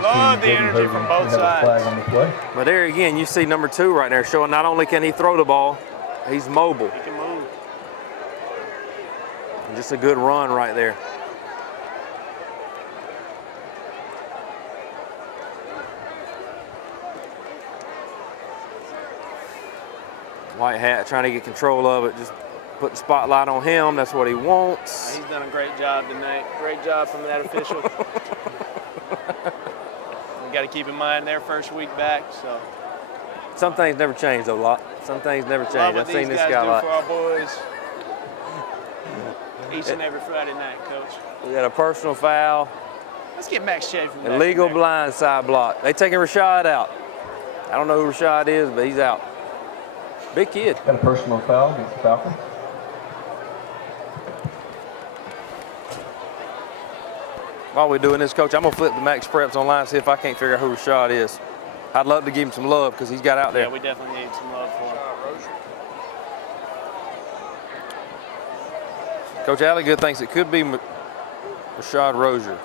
love the energy from both sides. But there again, you see number 2 right there showing not only can he throw the ball, he's mobile. He can move. And just a good run right there. White hat trying to get control of it, just put the spotlight on him. That's what he wants. He's done a great job tonight. Great job from that official. We got to keep in mind their first week back. So some things never change though, Lot. Some things never change. Love what I've seen these this guys guy a do lot. for our boys each and every Friday night, Coach. We got a personal foul. Let's get Max Shea from back Illegal in there. blindside block. They taking Rashad out. I don't know who Rashad is, but he's out. Big kid. Got a personal foul against the Falcons. While we're doing this, Coach, I'm going to flip the Max Preps online and see if I can't figure out who Rashad is. I'd love to give him some love because he's got out there. Yeah, we definitely need some love for him. Coach Alligood thinks it could be Rashad Rozier.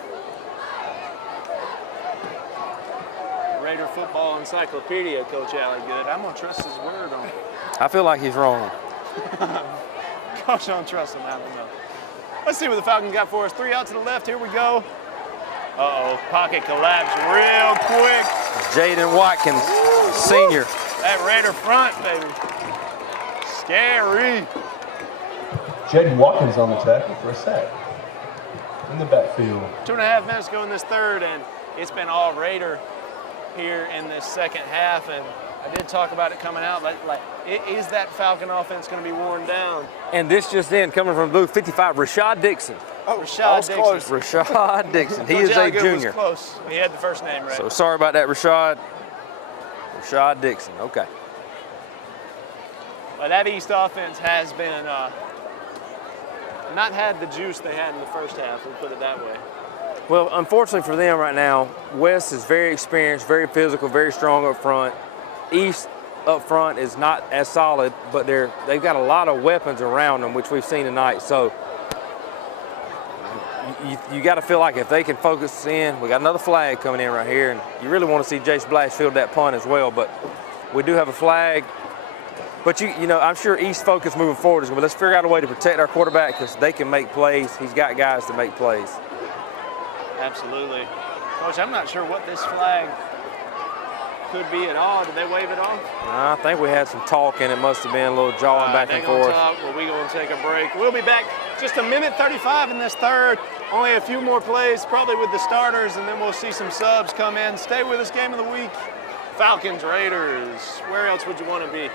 Raider football encyclopedia, Coach Alligood. I'm going to trust his word on it. I feel like he's wrong. Coach, don't trust him. I don't know. Let's see what the Falcons got for us. 3 out to the left. Here we go. Uh-oh. Pocket collapse real quick. Jaden Watkins, senior. That Raider front, baby. Scary. Jaden Watkins on the tackle for a sack. In the backfield. 2.5 minutes go in this third, and it's been all Raider here in this second half. And I did talk about it coming out. Is that Falcon offense going to be worn down? And this just in, coming from blue 55, Rashad Dixon. Oh, Rashad Dixon. Rashad Dixon. He Coach is a Alligood junior. was close. He had the first name right. So sorry about that, Rashad. Rashad Dixon. Okay. But that East offense has been not had the juice they had in the first half. We'll put it that way. Well, unfortunately for them right now, West is very experienced, very physical, very strong up front. East up front is not as solid, but they've got a lot of weapons around them, which we've seen tonight. So you got to feel like if they can focus in, we got another flag coming in right here, and you really want to see Jace Blash field that punt as well. But we do have a flag. But you know, I'm sure East focus moving forward is going to be, let's figure out a way to protect our quarterback because they can make plays. He's got guys to make plays. Absolutely. Coach, I'm not sure what this flag could be at all. Did they wave it off? I think we had some talk and it must have been a little jawing back and forth. Well, we're going to take a break. We'll be back just 1:35 in this third. Only a few more plays, probably with the starters, and then we'll see some subs come in. Stay with us, game of the week. Falcons, Raiders. Where else would you want to be?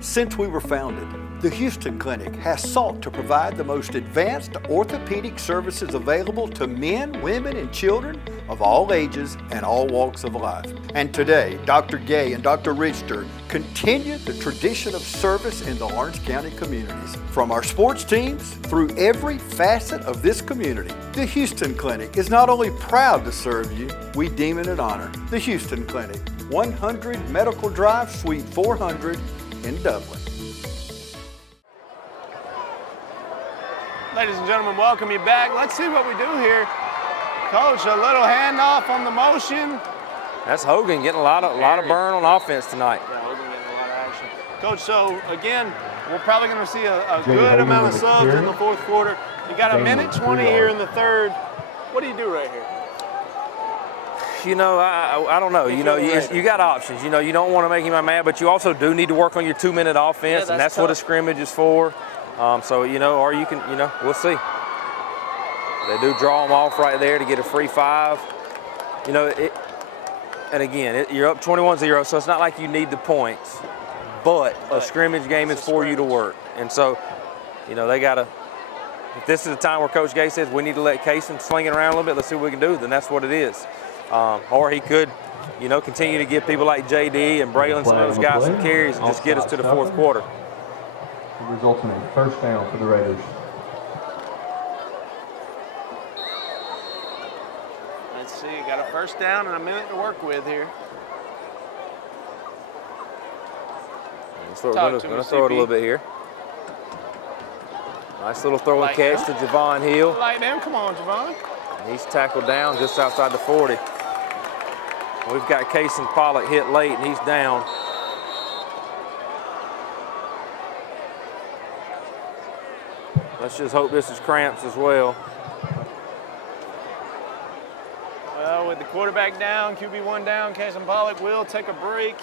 Since we were founded, the Houston Clinic has sought to provide the most advanced orthopedic services available to men, women, and children of all ages and all walks of life. And today, Dr. Gay and Dr. Richter continue the tradition of service in the Orange County communities. From our sports teams through every facet of this community, the Houston Clinic is not only proud to serve you, we deem it an honor. The Houston Clinic, 100 Medical Drive, Suite 400, in Dublin. Ladies and gentlemen, welcome you back. Let's see what we do here. Coach, a little handoff on the motion. That's Hogan getting a lot of burn on offense tonight. Yeah, Hogan getting a lot of action. Coach, so again, we're probably going to see a good amount of subs in the fourth quarter. You got 1:20 here in the third. What do you do right here? You know, I don't know. You know, you got options. You know, you don't want to make him mad, but you also do need to work on your 2-minute offense, and that's what a scrimmage is for. So, you know, or you can, you know, we'll see. They do draw them off right there to get a free 5. You know, and again, you're up 21-0, so it's not like you need the points, but a scrimmage game is for you to work. And so, you know, they got to, if this is a time where Coach Gay says we need to let Kaysen sling it around a little bit, let's see what we can do, then that's what it is. Or he could, you know, continue to give people like JD and Braylon, some of those guys, some carries and just get us to the fourth quarter. It results in a first down for the Raiders. Let's see, got a first down and a minute to work with here. We're going to throw it a little bit here. Nice little throw and catch to Javon Hill. Light them, come on, Javon. He's tackled down just outside the 40. We've got Kaysen Pollock hit late, and he's down. Let's just hope this is cramps as well. Well, with the quarterback down, QB1 down, Kaysen Pollock will take a break.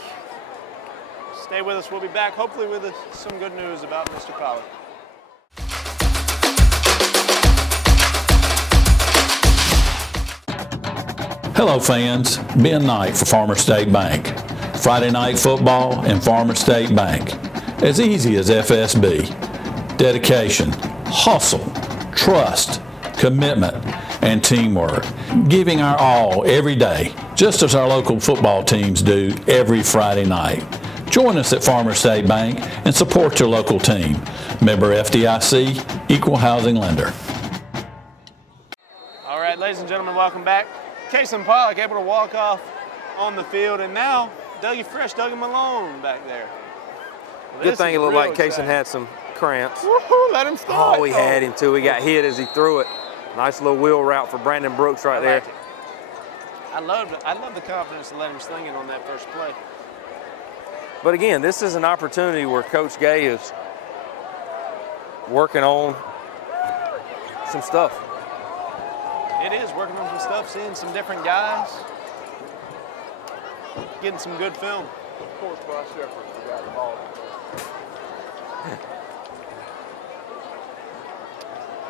Stay with us. We'll be back, hopefully with some good news about Mr. Pollock. Hello fans, Ben Knight for Farmer State Bank. Friday night football and Farmer State Bank. As easy as FSB. Dedication, hustle, trust, commitment, and teamwork. Giving our all every day, just as our local football teams do every Friday night. Join us at Farmer State Bank and support your local team. Member FDIC, Equal Housing Lender. All right, ladies and gentlemen, welcome back. Kaysen Pollock able to walk off on the field, and now Dougie Fresh, Dougie Malone back there. Well, good thing it looked like Kaysen had some cramps. Woohoo, let him start. Oh, he had him too. He got hit as he threw it. Nice little wheel route for Brandon Brooks right there. I love the confidence to let him sling it on that first play. But again, this is an opportunity where Coach Gay is working on some stuff. It is working on some stuff, seeing some different guys, getting some good film. Of course, Bryce Shepard forgot the ball.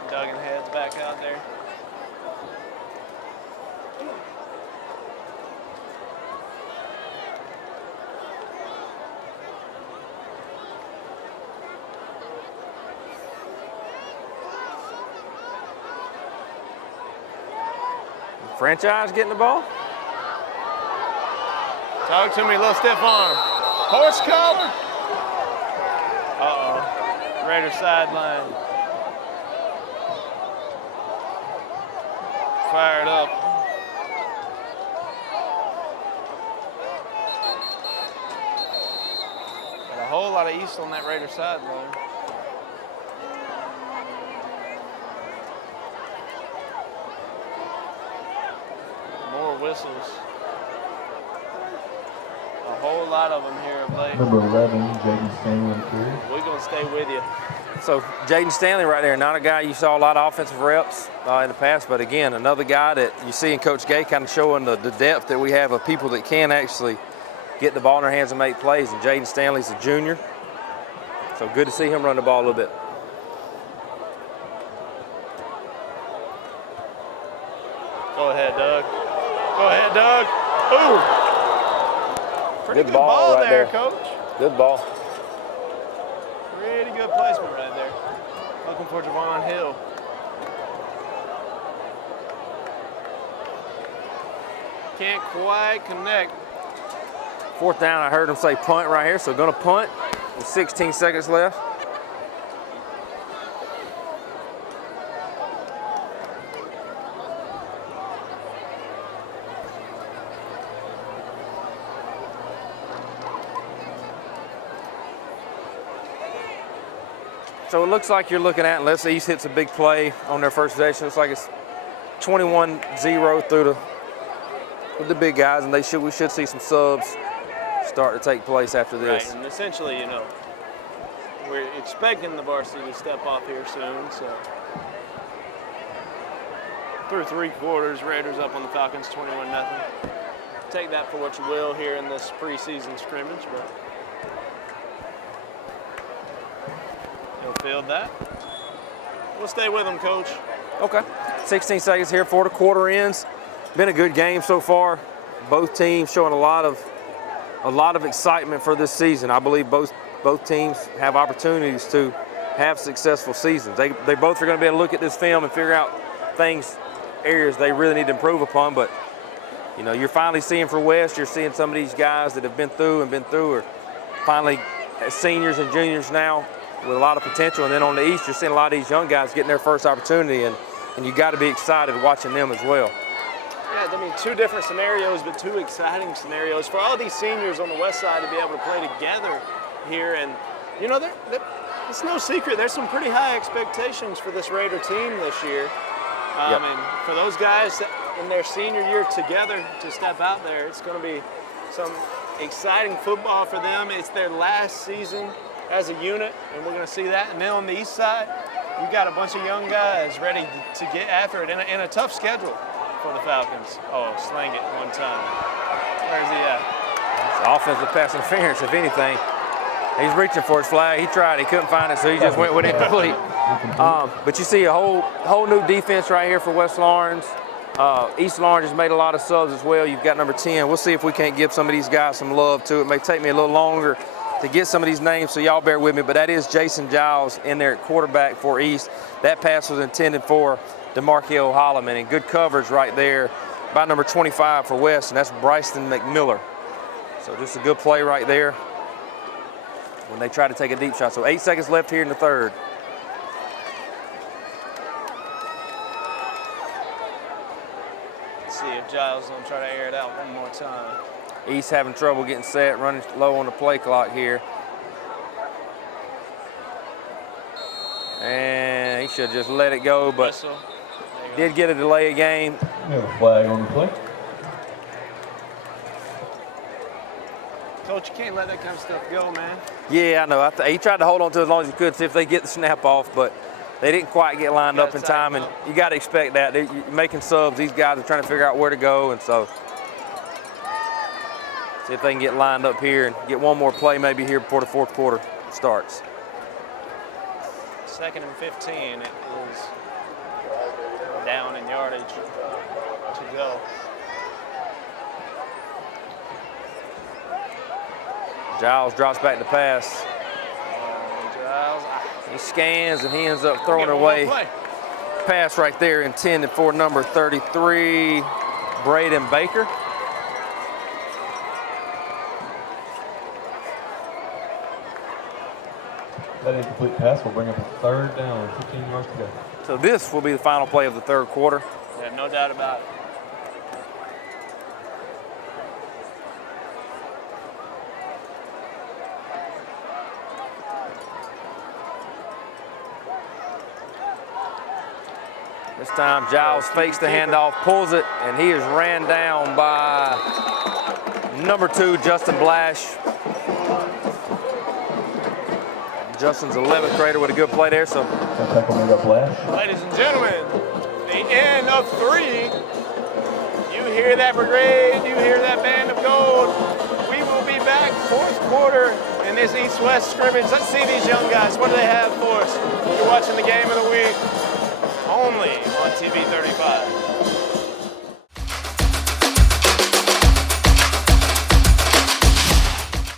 Duggan heads back out there. Franchise getting the ball? Talk to me, little stiff arm. Horse collar. Uh-oh. Raider sideline. Fired up. Got a whole lot of East on that Raider sideline. More whistles. A whole lot of them here of late. Number 11, Jaden Stanley. We're going to stay with you. So Jaden Stanley right there, not a guy you saw a lot of offensive reps in the past, but again, another guy that you see in Coach Gay kind of showing the depth that we have of people that can actually get the ball in their hands and make plays. And Jaden Stanley's a junior, so good to see him run the ball a little bit. Go ahead, Doug. Go ahead, Doug. Ooh. Pretty good ball right there, Coach. Good ball. Pretty good placement right there. Looking for Javon Hill. Can't quite connect. Fourth down, I heard him say punt right here, so gonna punt with 16 seconds left. So it looks like you're looking at, unless East hits a big play on their first possession, looks like it's 21-0 through with the big guys, and we should see some subs start to take place after this. Right, and essentially, you know, we're expecting the varsity to step off here soon, so. Through 3 quarters, Raiders up on the Falcons 21-0. take that for what you will here in this preseason scrimmage, but he'll field that. We'll stay with him, Coach. Okay. 16 seconds here before the quarter ends. Been a good game so far. Both teams showing a lot of excitement for this season. I believe both teams have opportunities to have successful seasons. They both are going to be able to look at this film and figure out areas they really need to improve upon. But you know, you're finally seeing for West, you're seeing some of these guys that have been through are finally seniors and juniors now with a lot of potential. And then on the East, you're seeing a lot of these young guys getting their first opportunity, and you got to be excited watching them as well. Yeah, I mean, two different scenarios, but two exciting scenarios for all these seniors on the West Side to be able to play together here. And, you know, it's no secret, there's some pretty high expectations for this Raider team this year. Yep. And for those guys in their senior year together to step out there, it's going to be some exciting football for them. It's their last season as a unit, and we're going to see that. And then on the East Side, you've got a bunch of young guys ready to get after it in a tough schedule for the Falcons. Oh, slang it one time. Where's he at? It's offensive pass interference, if anything. He's reaching for his flag. He tried. He couldn't find it, so he just went with it complete. But you see a whole new defense right here for West Lawrence. East Lawrence has made a lot of subs as well. You've got number 10. We'll see if we can't give some of these guys some love, too. It may take me a little longer to get some of these names, so y'all bear with me. But that is Jason Giles in there at quarterback for East. That pass was intended for DeMarquio Holloman, and good coverage right there by number 25 for West, and that's Bryson McMiller. So just a good play right there when they try to take a deep shot. So 8 seconds left here in the third. Let's see if Giles will try to air it out one more time. East having trouble getting set, running low on the play clock here. And he should have just let it go, but did get a delay game. We have a flag on the play. Coach, you can't let that kind of stuff go, man. Yeah, I know. He tried to hold on to it as long as he could, see if they get the snap off, but they didn't quite get lined up in time, and you got to expect that. You're making subs. These guys are trying to figure out where to go, and so see if they can get lined up here and get one more play maybe here before the fourth quarter starts. 2nd and 15. It is down in yardage to go. Giles drops back to pass. Giles, he scans and he ends up throwing away. Pass right there intended for number 33, Braden Baker. That incomplete pass will bring up a third down, 15 yards to go. So this will be the final play of the third quarter. Yeah, no doubt about it. This time Giles fakes the handoff, pulls it, and he is ran down by number 2, Justin Blash. Justin's 11th grader with a good play there. So, ladies and gentlemen, the end of 3. You hear that brigade, you hear that band of gold. We will be back fourth quarter in this East-West scrimmage. Let's see these young guys. What do they have for us? You're watching the game of the week only on TV 35.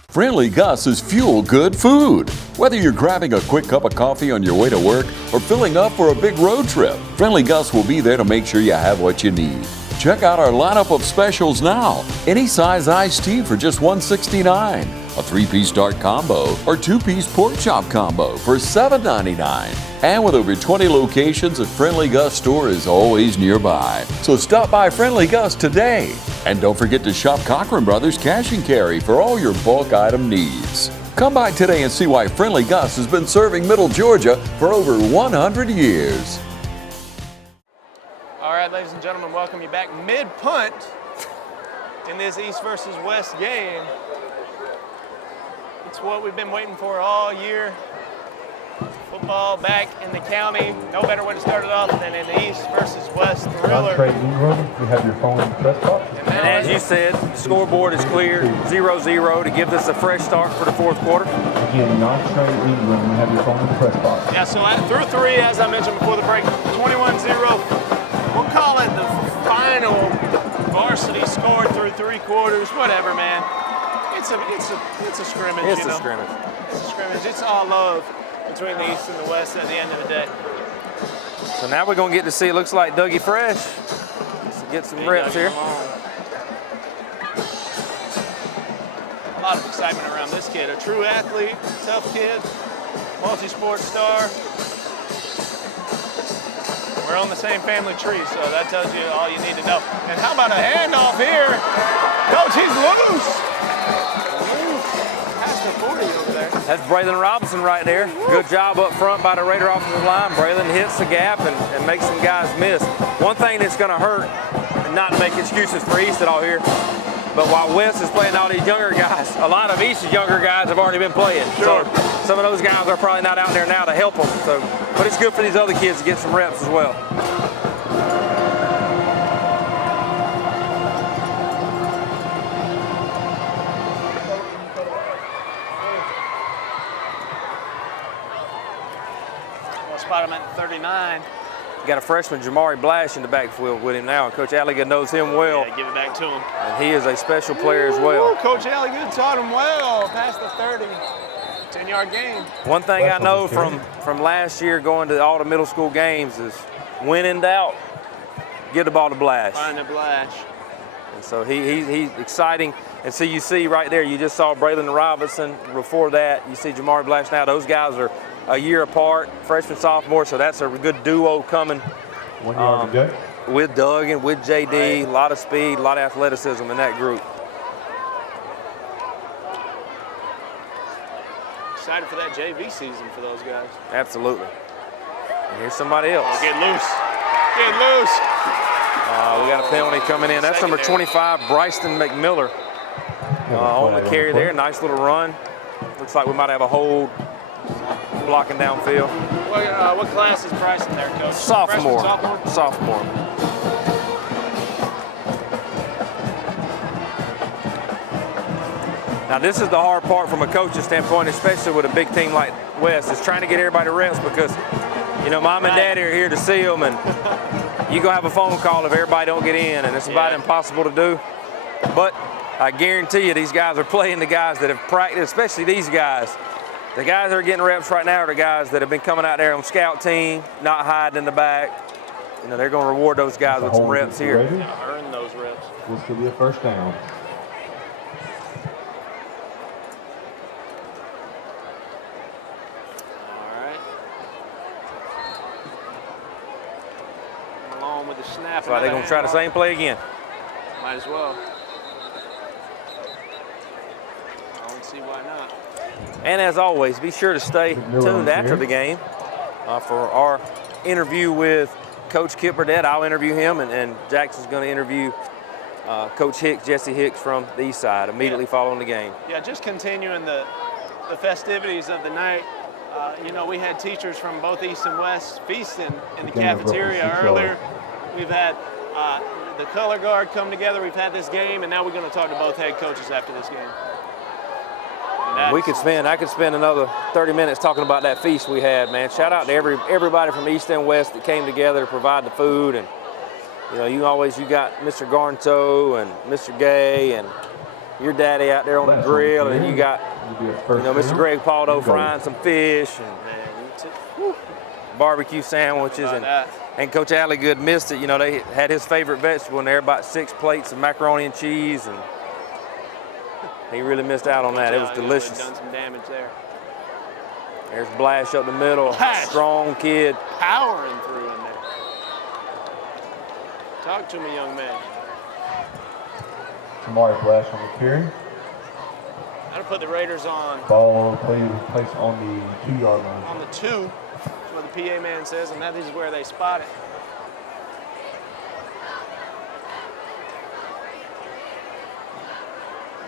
Friendly Gus is fuel-good food. Whether you're grabbing a quick cup of coffee on your way to work or filling up for a big road trip, Friendly Gus will be there to make sure you have what you need. Check out our lineup of specials now. Any size iced tea for just $1.69, a 3-piece dark combo or 2-piece pork chop combo for $7.99. And with over 20 locations, a Friendly Gus store is always nearby. So stop by Friendly Gus today. And don't forget to shop Cochran Brothers Cash and Carry for all your bulk item needs. Come by today and see why Friendly Gus has been serving Middle Georgia for over 100 years. All right, ladies and gentlemen, welcome you back mid-punt in this East versus West game. It's what we've been waiting for all year. Football back in the county. No better way to start it off than in the East versus West thriller. Trey Ingram, you have your phone in the press box. And now And as you said, the scoreboard is clear, 0-0 to give this a fresh start for the fourth quarter. Again, not Trey England. You have your phone in the press box. Yeah, so through 3, as I mentioned before the break, 21-0. We'll call it the final varsity score through 3 quarters, whatever, man. It's a scrimmage. It's a scrimmage. It's a scrimmage. It's all love between the East and the West at the end of the day. So now we're going to get to see, it looks like Dougie Fresh. Let's get some reps here. A lot of excitement around this kid. A true athlete, tough kid, multi-sport star. We're on the same family tree, so that tells you all you need to know. And how about a handoff here? Coach, he's loose. Past the 40 over there. That's Braylon Robinson right there. Good job up front by the Raider offensive line. Braylon hits the gap and makes some guys miss. One thing that's going to hurt, and not to make excuses for East at all here, but while West is playing all these younger guys, a lot of East's younger guys have already been playing. Sure. So some of those guys are probably not out there now to help them. So, but it's good for these other kids to get some reps as well. We'll spot him at 39. Got a freshman, Jamari Blash, in the backfield with him now, and Coach Alligood knows him well. Yeah, give it back to him. And he is a special player as well. Ooh, Coach Alligood taught him well past the 30. 10-yard gain. One thing I know from last year going to all the middle school games is when in doubt, give the ball to Blash. Find the Blash. And so he's exciting. And so you see right there, you just saw Braylon Robinson. Before that, you see Jamari Blash now. Those guys are a year apart, freshman, sophomore, so that's a good duo coming 1 yard to go. with Doug and with JD. Right. A lot of speed, a lot of athleticism in that group. Excited for that JV season for those guys. Absolutely. And here's somebody else. Oh, get loose. Get loose. We got a penalty coming in. That's number 25, Bryson McMiller. On the carry there. Nice little run. Looks like we might have a hold blocking downfield. What class is Bryson there, Coach? Sophomore. Freshman, Sophomore. Now this is the hard part from a coach's standpoint, especially with a big team like West, is trying to get everybody reps because, you know, mom and daddy are here to see them, and you're going to have a phone call if everybody don't get in, and it's about impossible to do. But I guarantee you these guys are playing the guys that have practiced, especially these guys. The guys that are getting reps right now are the guys that have been coming out there on scout team, not hiding in the back. You know, they're going to reward those guys with some reps here. Earn those reps. This could be a first down. Along with the snap. So they're going to try the same play again. Might as well. I don't see why not. And as always, be sure to stay tuned after the game for our interview with Coach Kip Burdett. I'll interview him, and Jackson's going to interview Coach Hicks, Jesse Hicks from the East Side immediately following the game. Yeah, just continuing the festivities of the night. You know, we had teachers from both East and West feasting in the cafeteria earlier. We've had the color guard come together. We've had this game, and now we're going to talk to both head coaches after this game. I could spend another 30 minutes talking about that feast we had, man. Shout out to everybody from East and West that came together to provide the food. And, you know, you got Mr. Garnto and Mr. Gay and your daddy out there on the grill. And you got, Mr. Greg Paldo frying some fish and barbecue sandwiches. And Coach Alligood missed it. You know, they had his favorite vegetable in there, about 6 plates of macaroni and cheese. And he really missed out on that. It was delicious. Done some damage there. There's Blash up the middle. Blash. Strong kid. Powering through in there. Talk to me, young man. Jamari Blash on the carry. How to put the Raiders on. Ball placed on the 2 yard line. On the 2. That's what the PA man says, and that is where they spot it.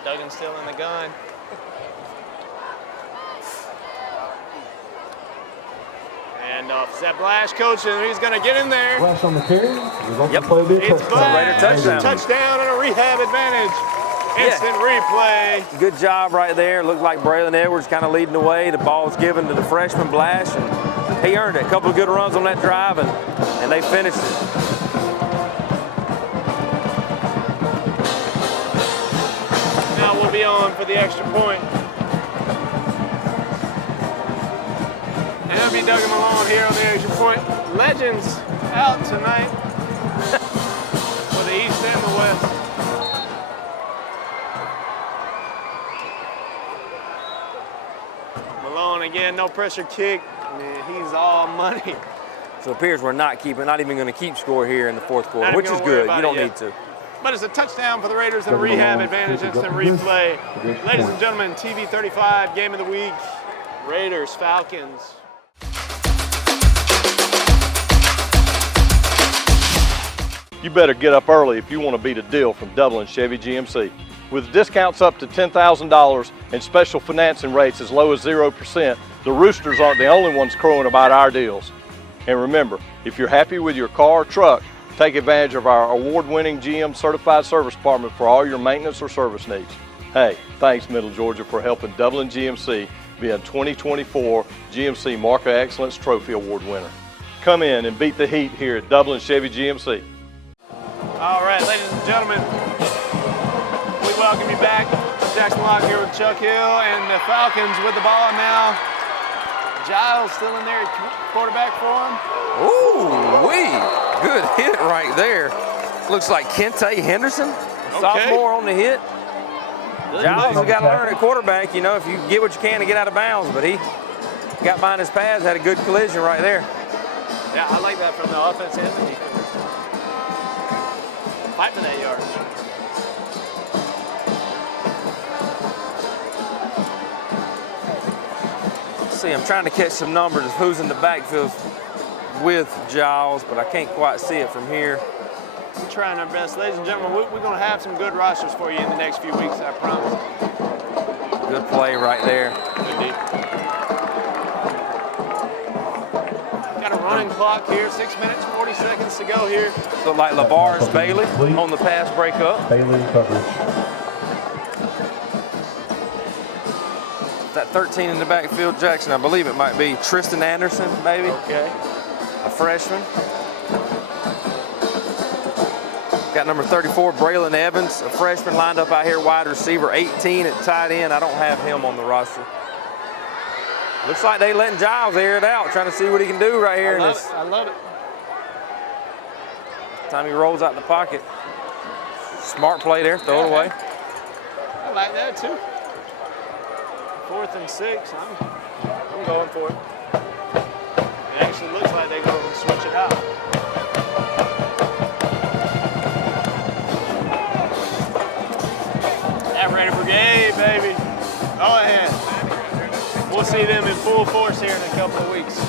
Duggan's still in the gun. Handoff. Is that Blash, coach? And he's going to get in there. Blash on the carry. Yep. It's Blash. Touchdown. Touchdown and a rehab advantage. Instant replay. Good job right there. Looked like Braylon Edwards kind of leading the way. The ball was given to the freshman Blash, and he earned it. A couple of good runs on that drive, and they finished it. Now we'll be on for the extra point. And it'll be Doug Malone here on the extra point. Legends out tonight for the East and the West. Malone again, no pressure kick. Man, he's all money. So it appears we're not even going to keep score here in the fourth quarter, which is good. You don't need to. But it's a touchdown for the Raiders and a rehab advantage. Instant replay. Ladies and gentlemen, TV 35, game of the week. Raiders, Falcons. You better get up early if you want to beat a deal from Dublin Chevy GMC. With discounts up to $10,000 and special financing rates as low as 0%, the Roosters aren't the only ones crowing about our deals. And remember, if you're happy with your car or truck, take advantage of our award-winning GM Certified Service Department for all your maintenance or service needs. Hey, thanks Middle Georgia for helping Dublin GMC be a 2024 GMC Mark of Excellence Trophy Award winner. Come in and beat the heat here at Dublin Chevy GMC. All right, ladies and gentlemen, we welcome you back. Jackson Locke here with Chuck Hill and the Falcons with the ball now. Giles still in there, quarterback for him. Ooh-wee, good hit right there. Looks like Kente Henderson, sophomore on the hit. Giles has got to learn at quarterback, you know, if you get what you can to get out of bounds, but he got behind his pads, had a good collision right there. Yeah, I like that from the offense and the defense. Fight for that yard. See, I'm trying to catch some numbers of who's in the backfield with Giles, but I can't quite see it from here. We're trying our best. Ladies and gentlemen, we're going to have some good rosters for you in the next few weeks, I promise. Good play right there. Good deep. Got a running clock here, 6 minutes, 40 seconds to go here. Look like LeVar's Bailey on the pass breakup. Bailey coverage. That 13 in the backfield, Jackson, I believe it might be Tristan Anderson, maybe. Okay. A freshman. Got number 34, Braylon Evans, a freshman lined up out here, wide receiver. 18 at tight end. I don't have him on the roster. Looks like they letting Giles air it out, trying to see what he can do right here. I love it. Time he rolls out the pocket. Smart play there, throw it away. I like that too. 4th and 6, I'm going for it. It actually looks like they're going to switch it out. That Raider Brigade, baby. Go ahead. We'll see them in full force here in a couple of weeks.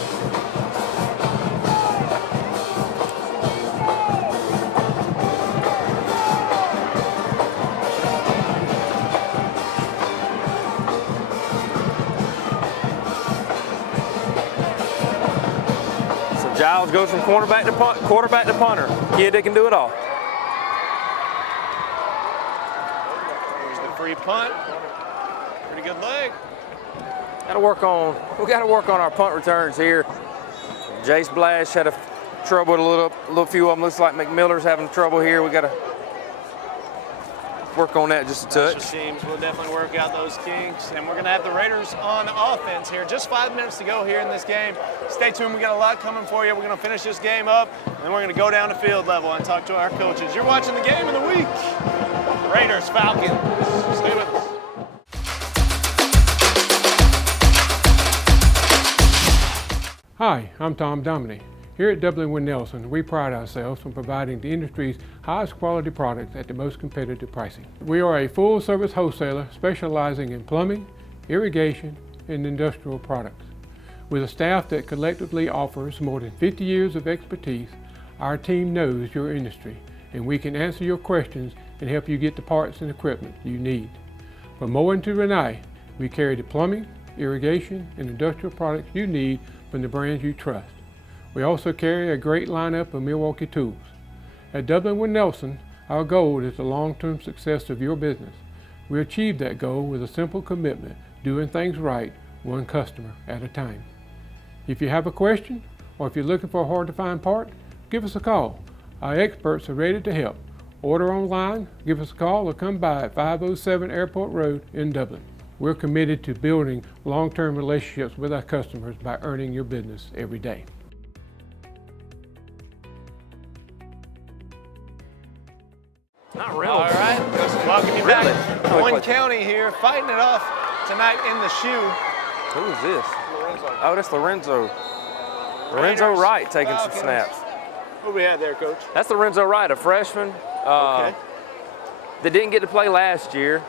Giles goes from quarterback to punter. Kid that can do it all. There's the free punt. Pretty good leg. We got to work on our punt returns here. Jace Blash had trouble with a little few of them. Looks like McMiller's having trouble here. We got to work on that just a touch. Special teams will definitely work out those kinks, and we're going to have the Raiders on offense here. Just 5 minutes to go here in this game. Stay tuned. We got a lot coming for you. We're going to finish this game up, and we're going to go down to field level and talk to our coaches. You're watching the game of the week. Raiders, Falcons. Stay with us. Hi, I'm Tom Dominy. Here at W. Nelson, we pride ourselves on providing the industry's highest quality products at the most competitive pricing. We are a full-service wholesaler specializing in plumbing, irrigation, and industrial products. With a staff that collectively offers more than 50 years of expertise, our team knows your industry, and we can answer your questions and help you get the parts and equipment you need. From Moen to Renee, we carry the plumbing, irrigation, and industrial products you need from the brands you trust. We also carry a great lineup of Milwaukee tools. At Dublin with Nelson, our goal is the long-term success of your business. We achieve that goal with a simple commitment, doing things right, one customer at a time. If you have a question, or if you're looking for a hard-to-find part, give us a call. Our experts are ready to help. Order online, give us a call, or come by at 507 Airport Road in Dublin. We're committed to building long-term relationships with our customers by earning your business every day. Not really. All right, welcome you back. One County here, fighting it off tonight in the shoe. Who is this? Lorenzo. Oh, that's Lorenzo. Lorenzo Raiders, Wright taking Falcons. some snaps. Who we had there, Coach? That's Lorenzo Wright, a freshman. Okay. That didn't get to play last year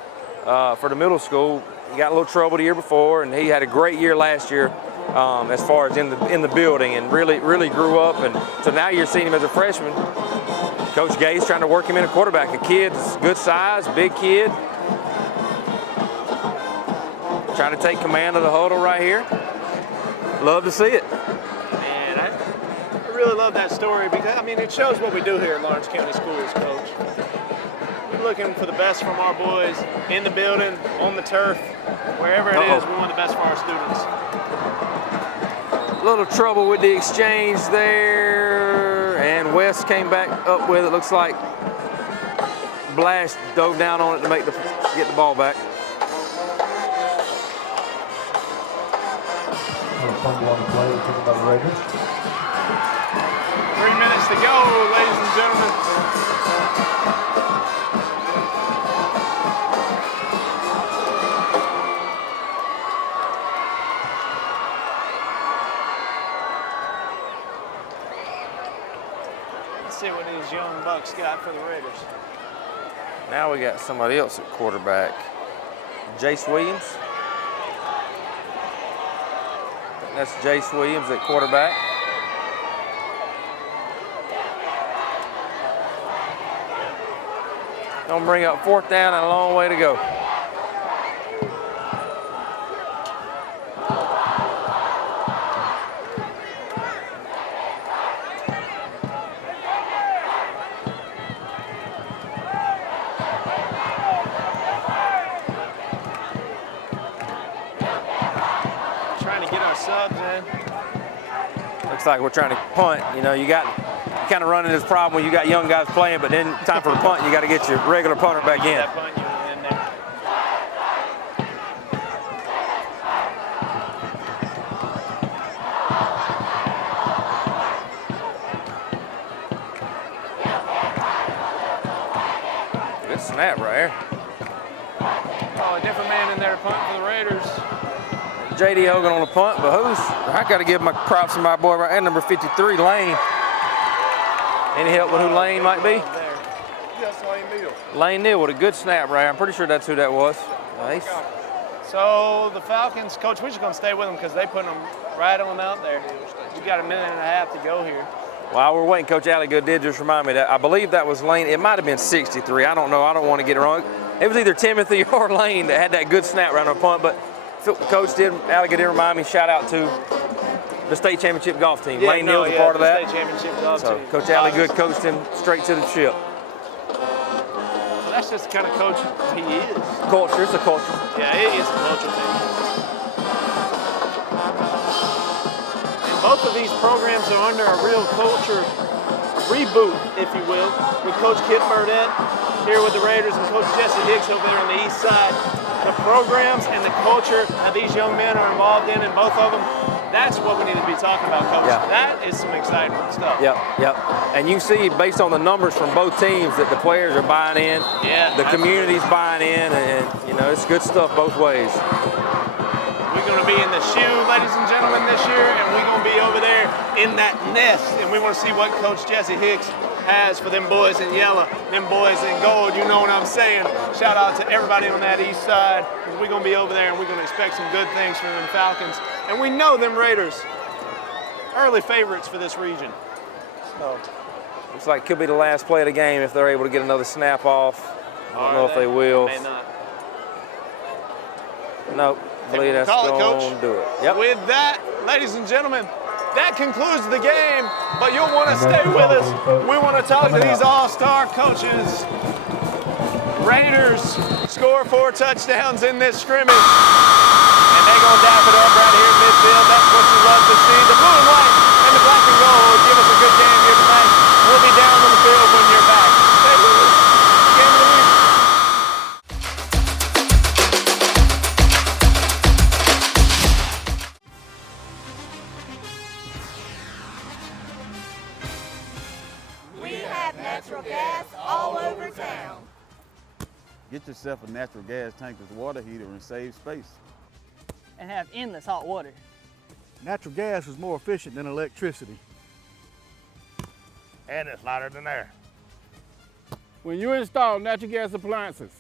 for the middle school. He got a little trouble the year before, and he had a great year last year as far as in the building, and really grew up. And so now you're seeing him as a freshman. Coach Gay's trying to work him in a quarterback. A kid, good size, big kid. Trying to take command of the huddle right here. Love to see it. Man, I really love that story because, I mean, it shows what we do here at Lawrence County Schools, Coach. We're looking for the best from our boys in the building, on the turf, wherever it is, we want the best for our students. A little trouble with the exchange there, and West came back up with it. Looks like Blash dove down on it to get the ball back. Fumble on the play, taken by the Raiders. 3 minutes to go, ladies and gentlemen. Let's see what these young bucks got for the Raiders. Now we got somebody else at quarterback. Jace Williams. That's Jace Williams at quarterback. Gonna bring up 4th down and a long way to go. Subs in. Looks like we're trying to punt. You know, you kind of run into this problem when you got young guys playing, but then time for the punt, you got to get your regular punter back in. That punt unit in there. Good snap right here. Oh, a different man in there to punt for the Raiders. J.D. Hogan on the punt, but I got to give my props to my boy right there, number 53, Lane. Any help with who Lane might be? Yes, Lane Neal. Lane Neal with a good snap right here. I'm pretty sure that's who that was. Nice. So the Falcons, Coach, we're just going to stay with them because they put them right on out there. We got a minute and a half to go here. While we're waiting, Coach Alligood did just remind me that I believe that was Lane. It might have been 63. I don't know. I don't want to get it wrong. It was either Timothy or Lane that had that good snap right on the punt, but Coach Alligood did remind me, shout out to the state championship golf team. Yeah, Lane Neal's a part of that. State championship golf team. Coach Alligood coached him straight to the ship. So that's just the kind of coach he is. Culture, it's a culture. Yeah, it is a culture thing. And both of these programs are under a real culture reboot, if you will, with Coach Kit Burdett here with the Raiders and Coach Jesse Hicks over there on the east side. The programs and the culture that these young men are involved in both of them, that's what we need to be talking about, Coach. Yeah. That is some exciting stuff. Yep. And you see, based on the numbers from both teams, that the players are buying in, the community's buying in, and you know, it's good stuff both ways. We're going to be in the shoe, ladies and gentlemen, this year, and we're going to be over there in that nest, and we want to see what Coach Jesse Hicks has for them boys in yellow, them boys in gold, you know what I'm saying. Shout out to everybody on that east side, because we're going to be over there and we're going to expect some good things from them Falcons. And we know them Raiders, early favorites for this region. So, looks like it could be the last play of the game if they're able to get another snap off. I don't know if they will. May not. Nope. I believe that's going to do it. Yep. With that, ladies and gentlemen, that concludes the game, but you'll want to stay with us. We want to talk to these all-star coaches. Raiders score 4 touchdowns in this scrimmage, and they're going to dap it up right here in midfield. That's what you love to see. The blue and white and the black and gold will give us a good game here tonight. We'll be down on the field when you're back. Stay with us. Game of the week. We have natural gas all over town. Get yourself a natural gas tankless water heater and save space. And have endless hot water. Natural gas is more efficient than electricity. And it's lighter than air. When you install natural gas appliances,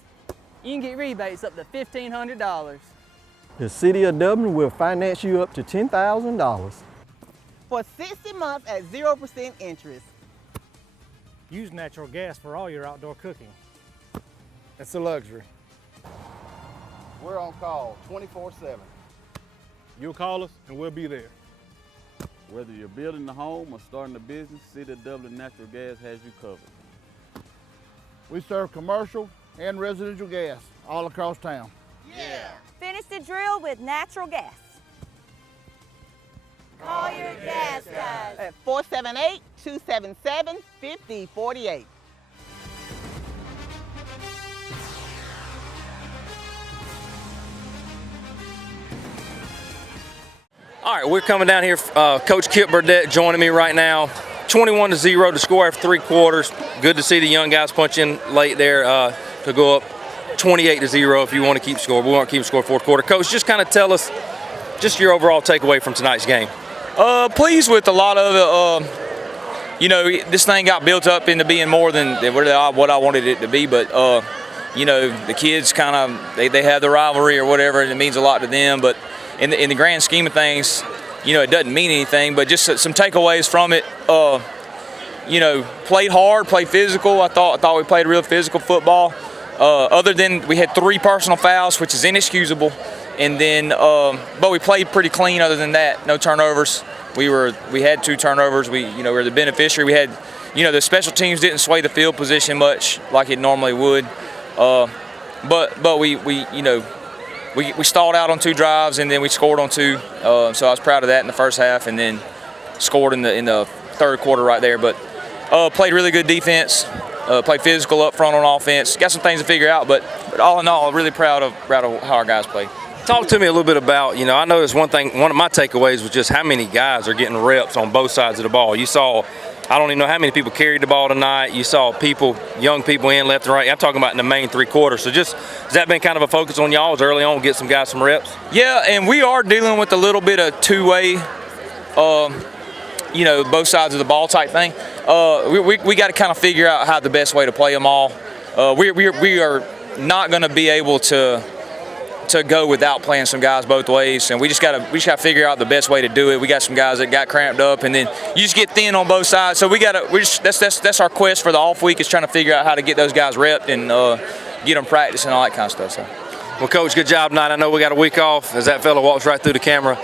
You can get rebates up to $1,500. The City of Dublin will finance you up to $10,000. For 60 months at 0% interest. Use natural gas for all your outdoor cooking. It's a luxury. We're on call 24/7. you'll call us and we'll be there. Whether you're building a home or starting a business, City of Dublin Natural Gas has you covered. We serve commercial and residential gas all across town. Yeah. Finish the drill with natural gas. Call your gas guys. At 478-277-5048. All right, we're coming down here. Coach Kip Burdett joining me right now. 21-0 to score after 3 quarters. Good to see the young guys punch in late there to go up 28-0 if you want to keep score. We want to keep score 4th quarter. Coach, just kind of tell us just your overall takeaway from tonight's game. Pleased with a lot of it. You know, this thing got built up into being more than what I wanted it to be, but you know, the kids kind of they have the rivalry or whatever, and it means a lot to them. But in the grand scheme of things, you know, it doesn't mean anything. But just some takeaways from it. You know, played hard, played physical. I thought we played real physical football. Other than we had 3 personal fouls, which is inexcusable. And then, but we played pretty clean. Other than that, no turnovers. We had 2 turnovers. We were the beneficiary. We had, the special teams didn't sway the field position much like it normally would. But we stalled out on 2 drives and then we scored on 2. So I was proud of that in the first half, and then scored in the 3rd quarter right there. But played really good defense. Played physical up front on offense. Got some things to figure out, but all in all, really proud of how our guys played. Talk to me a little bit about, I noticed one of my takeaways was just how many guys are getting reps on both sides of the ball. You saw, I don't even know how many people carried the ball tonight. You saw young people in left and right. I'm talking about in the main 3 quarters. So has that been kind of a focus on y'all's early on, get some guys some reps? Yeah, and we are dealing with a little bit of two-way, both sides of the ball type thing. We got to kind of figure out how the best way to play them all. We are not going to be able to go without playing some guys both ways, and we just got to figure out the best way to do it. We got some guys that got cramped up, and then you just get thin on both sides. So that's our quest for the off week, is trying to figure out how to get those guys repped and get them practice and all that kind of stuff. So. Well, Coach, good job tonight. I know we got a week off, as that fella walks right through the camera.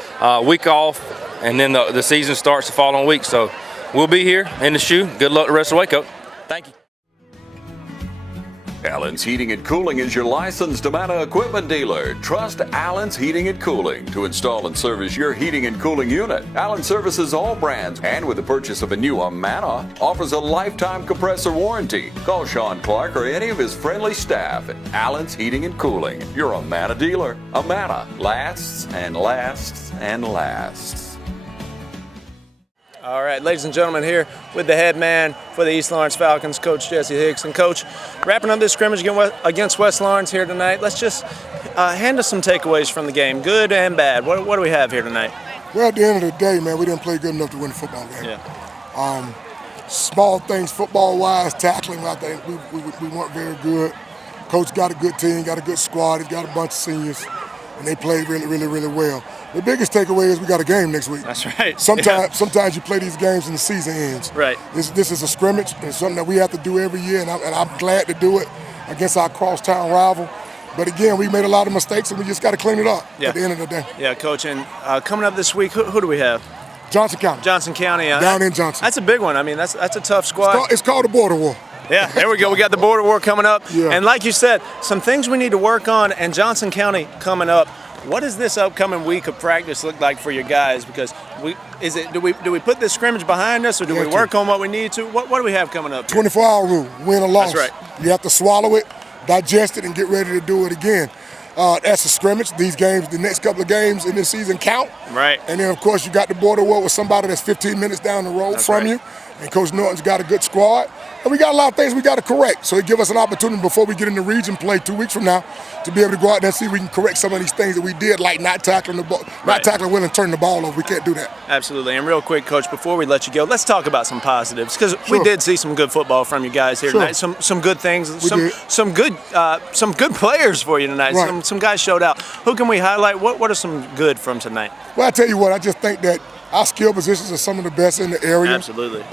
Week off, and then the season starts the following week. So we'll be here in the shoe. Good luck the rest of the way, Coach. Thank you. Allen's Heating and Cooling is your licensed Amana equipment dealer. Trust Allen's Heating and Cooling to install and service your heating and cooling unit. Allen services all brands, and with the purchase of a new Amana, offers a lifetime compressor warranty. Call Sean Clark or any of his friendly staff at Allen's Heating and Cooling, your Amana dealer. Amana lasts and lasts and lasts. All right, ladies and gentlemen, here with the head man for the East Lawrence Falcons, Coach Jesse Hicks. And Coach, wrapping up this scrimmage against West Lawrence here tonight, let's just hand us some takeaways from the game, good and bad. What do we have here tonight? Well, at the end of the day, man, we didn't play good enough to win the football game. Yeah. Small things, football-wise, tackling, I think we weren't very good. Coach got a good team, got a good squad, he's got a bunch of seniors, and they played really, really, really well. The biggest takeaway is we got a game next week. That's right. Sometimes you play these games and the season ends. Right. This is a scrimmage, and something that we have to do every year, and I'm glad to do it against our crosstown rival. But again, we made a lot of mistakes, and we just got to clean it up at the end of the day. Yeah, Coach. And coming up this week, who do we have? Johnson County. Johnson County. Down in Johnson. That's a big one. I mean, that's a tough squad. It's called the Border War. Yeah, there we go. We got the border war coming up. Yeah. And like you said, some things we need to work on, and Johnson County coming up. What does this upcoming week of practice look like for your guys? Because do we put this scrimmage behind us, or do we work on what we need to? What do we have coming up? 24-hour rule, win or loss. That's right. You have to swallow it, digest it, and get ready to do it again. That's a scrimmage. These games, the next couple of games in this season count. Right. And then, of course, you got the border war with somebody that's 15 minutes down the road from you. And Coach Norton's got a good squad. And we got a lot of things we got to correct. So it gives us an opportunity before we get into region play 2 weeks from now to be able to go out there and see if we can correct some of these things that we did, like not tackling the ball, not tackling well and turning the ball over. We can't do that. Absolutely. And real quick, Coach, before we let you go, let's talk about some positives, because we did see some good football from you guys here tonight. Some good things, some good players for you tonight. Right. Some guys showed out. Who can we highlight? What are some good from tonight? Well, I tell you what, I just think that our skill positions are some of the best in the area. Absolutely.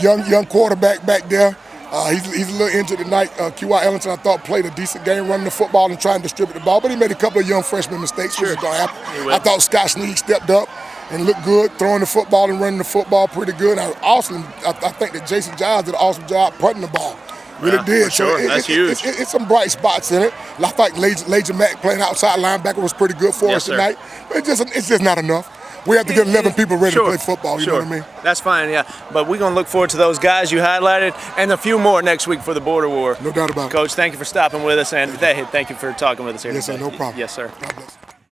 Young quarterback back there. He's a little injured tonight. Q.Y. Ellington, I thought, played a decent game running the football and trying to distribute the ball, but he made a couple of young freshman mistakes, which is going to happen. I thought Scott Sneed stepped up and looked good, throwing the football and running the football pretty good. I think that Jason Giles did an awesome job punting the ball. Really did. Sure. So That's huge. It's some bright spots in it. I think Laser Mack playing outside linebacker was pretty good for us tonight. But it's just not enough. We have to get 11 people ready to play football, you know what I mean? That's fine, yeah. But we're going to look forward to those guys you highlighted and a few more next week for the Border War. No doubt about it. Coach, thank you for stopping with us, and thank you for talking with us here Yes, today. sir, no problem. Yes, sir. God bless.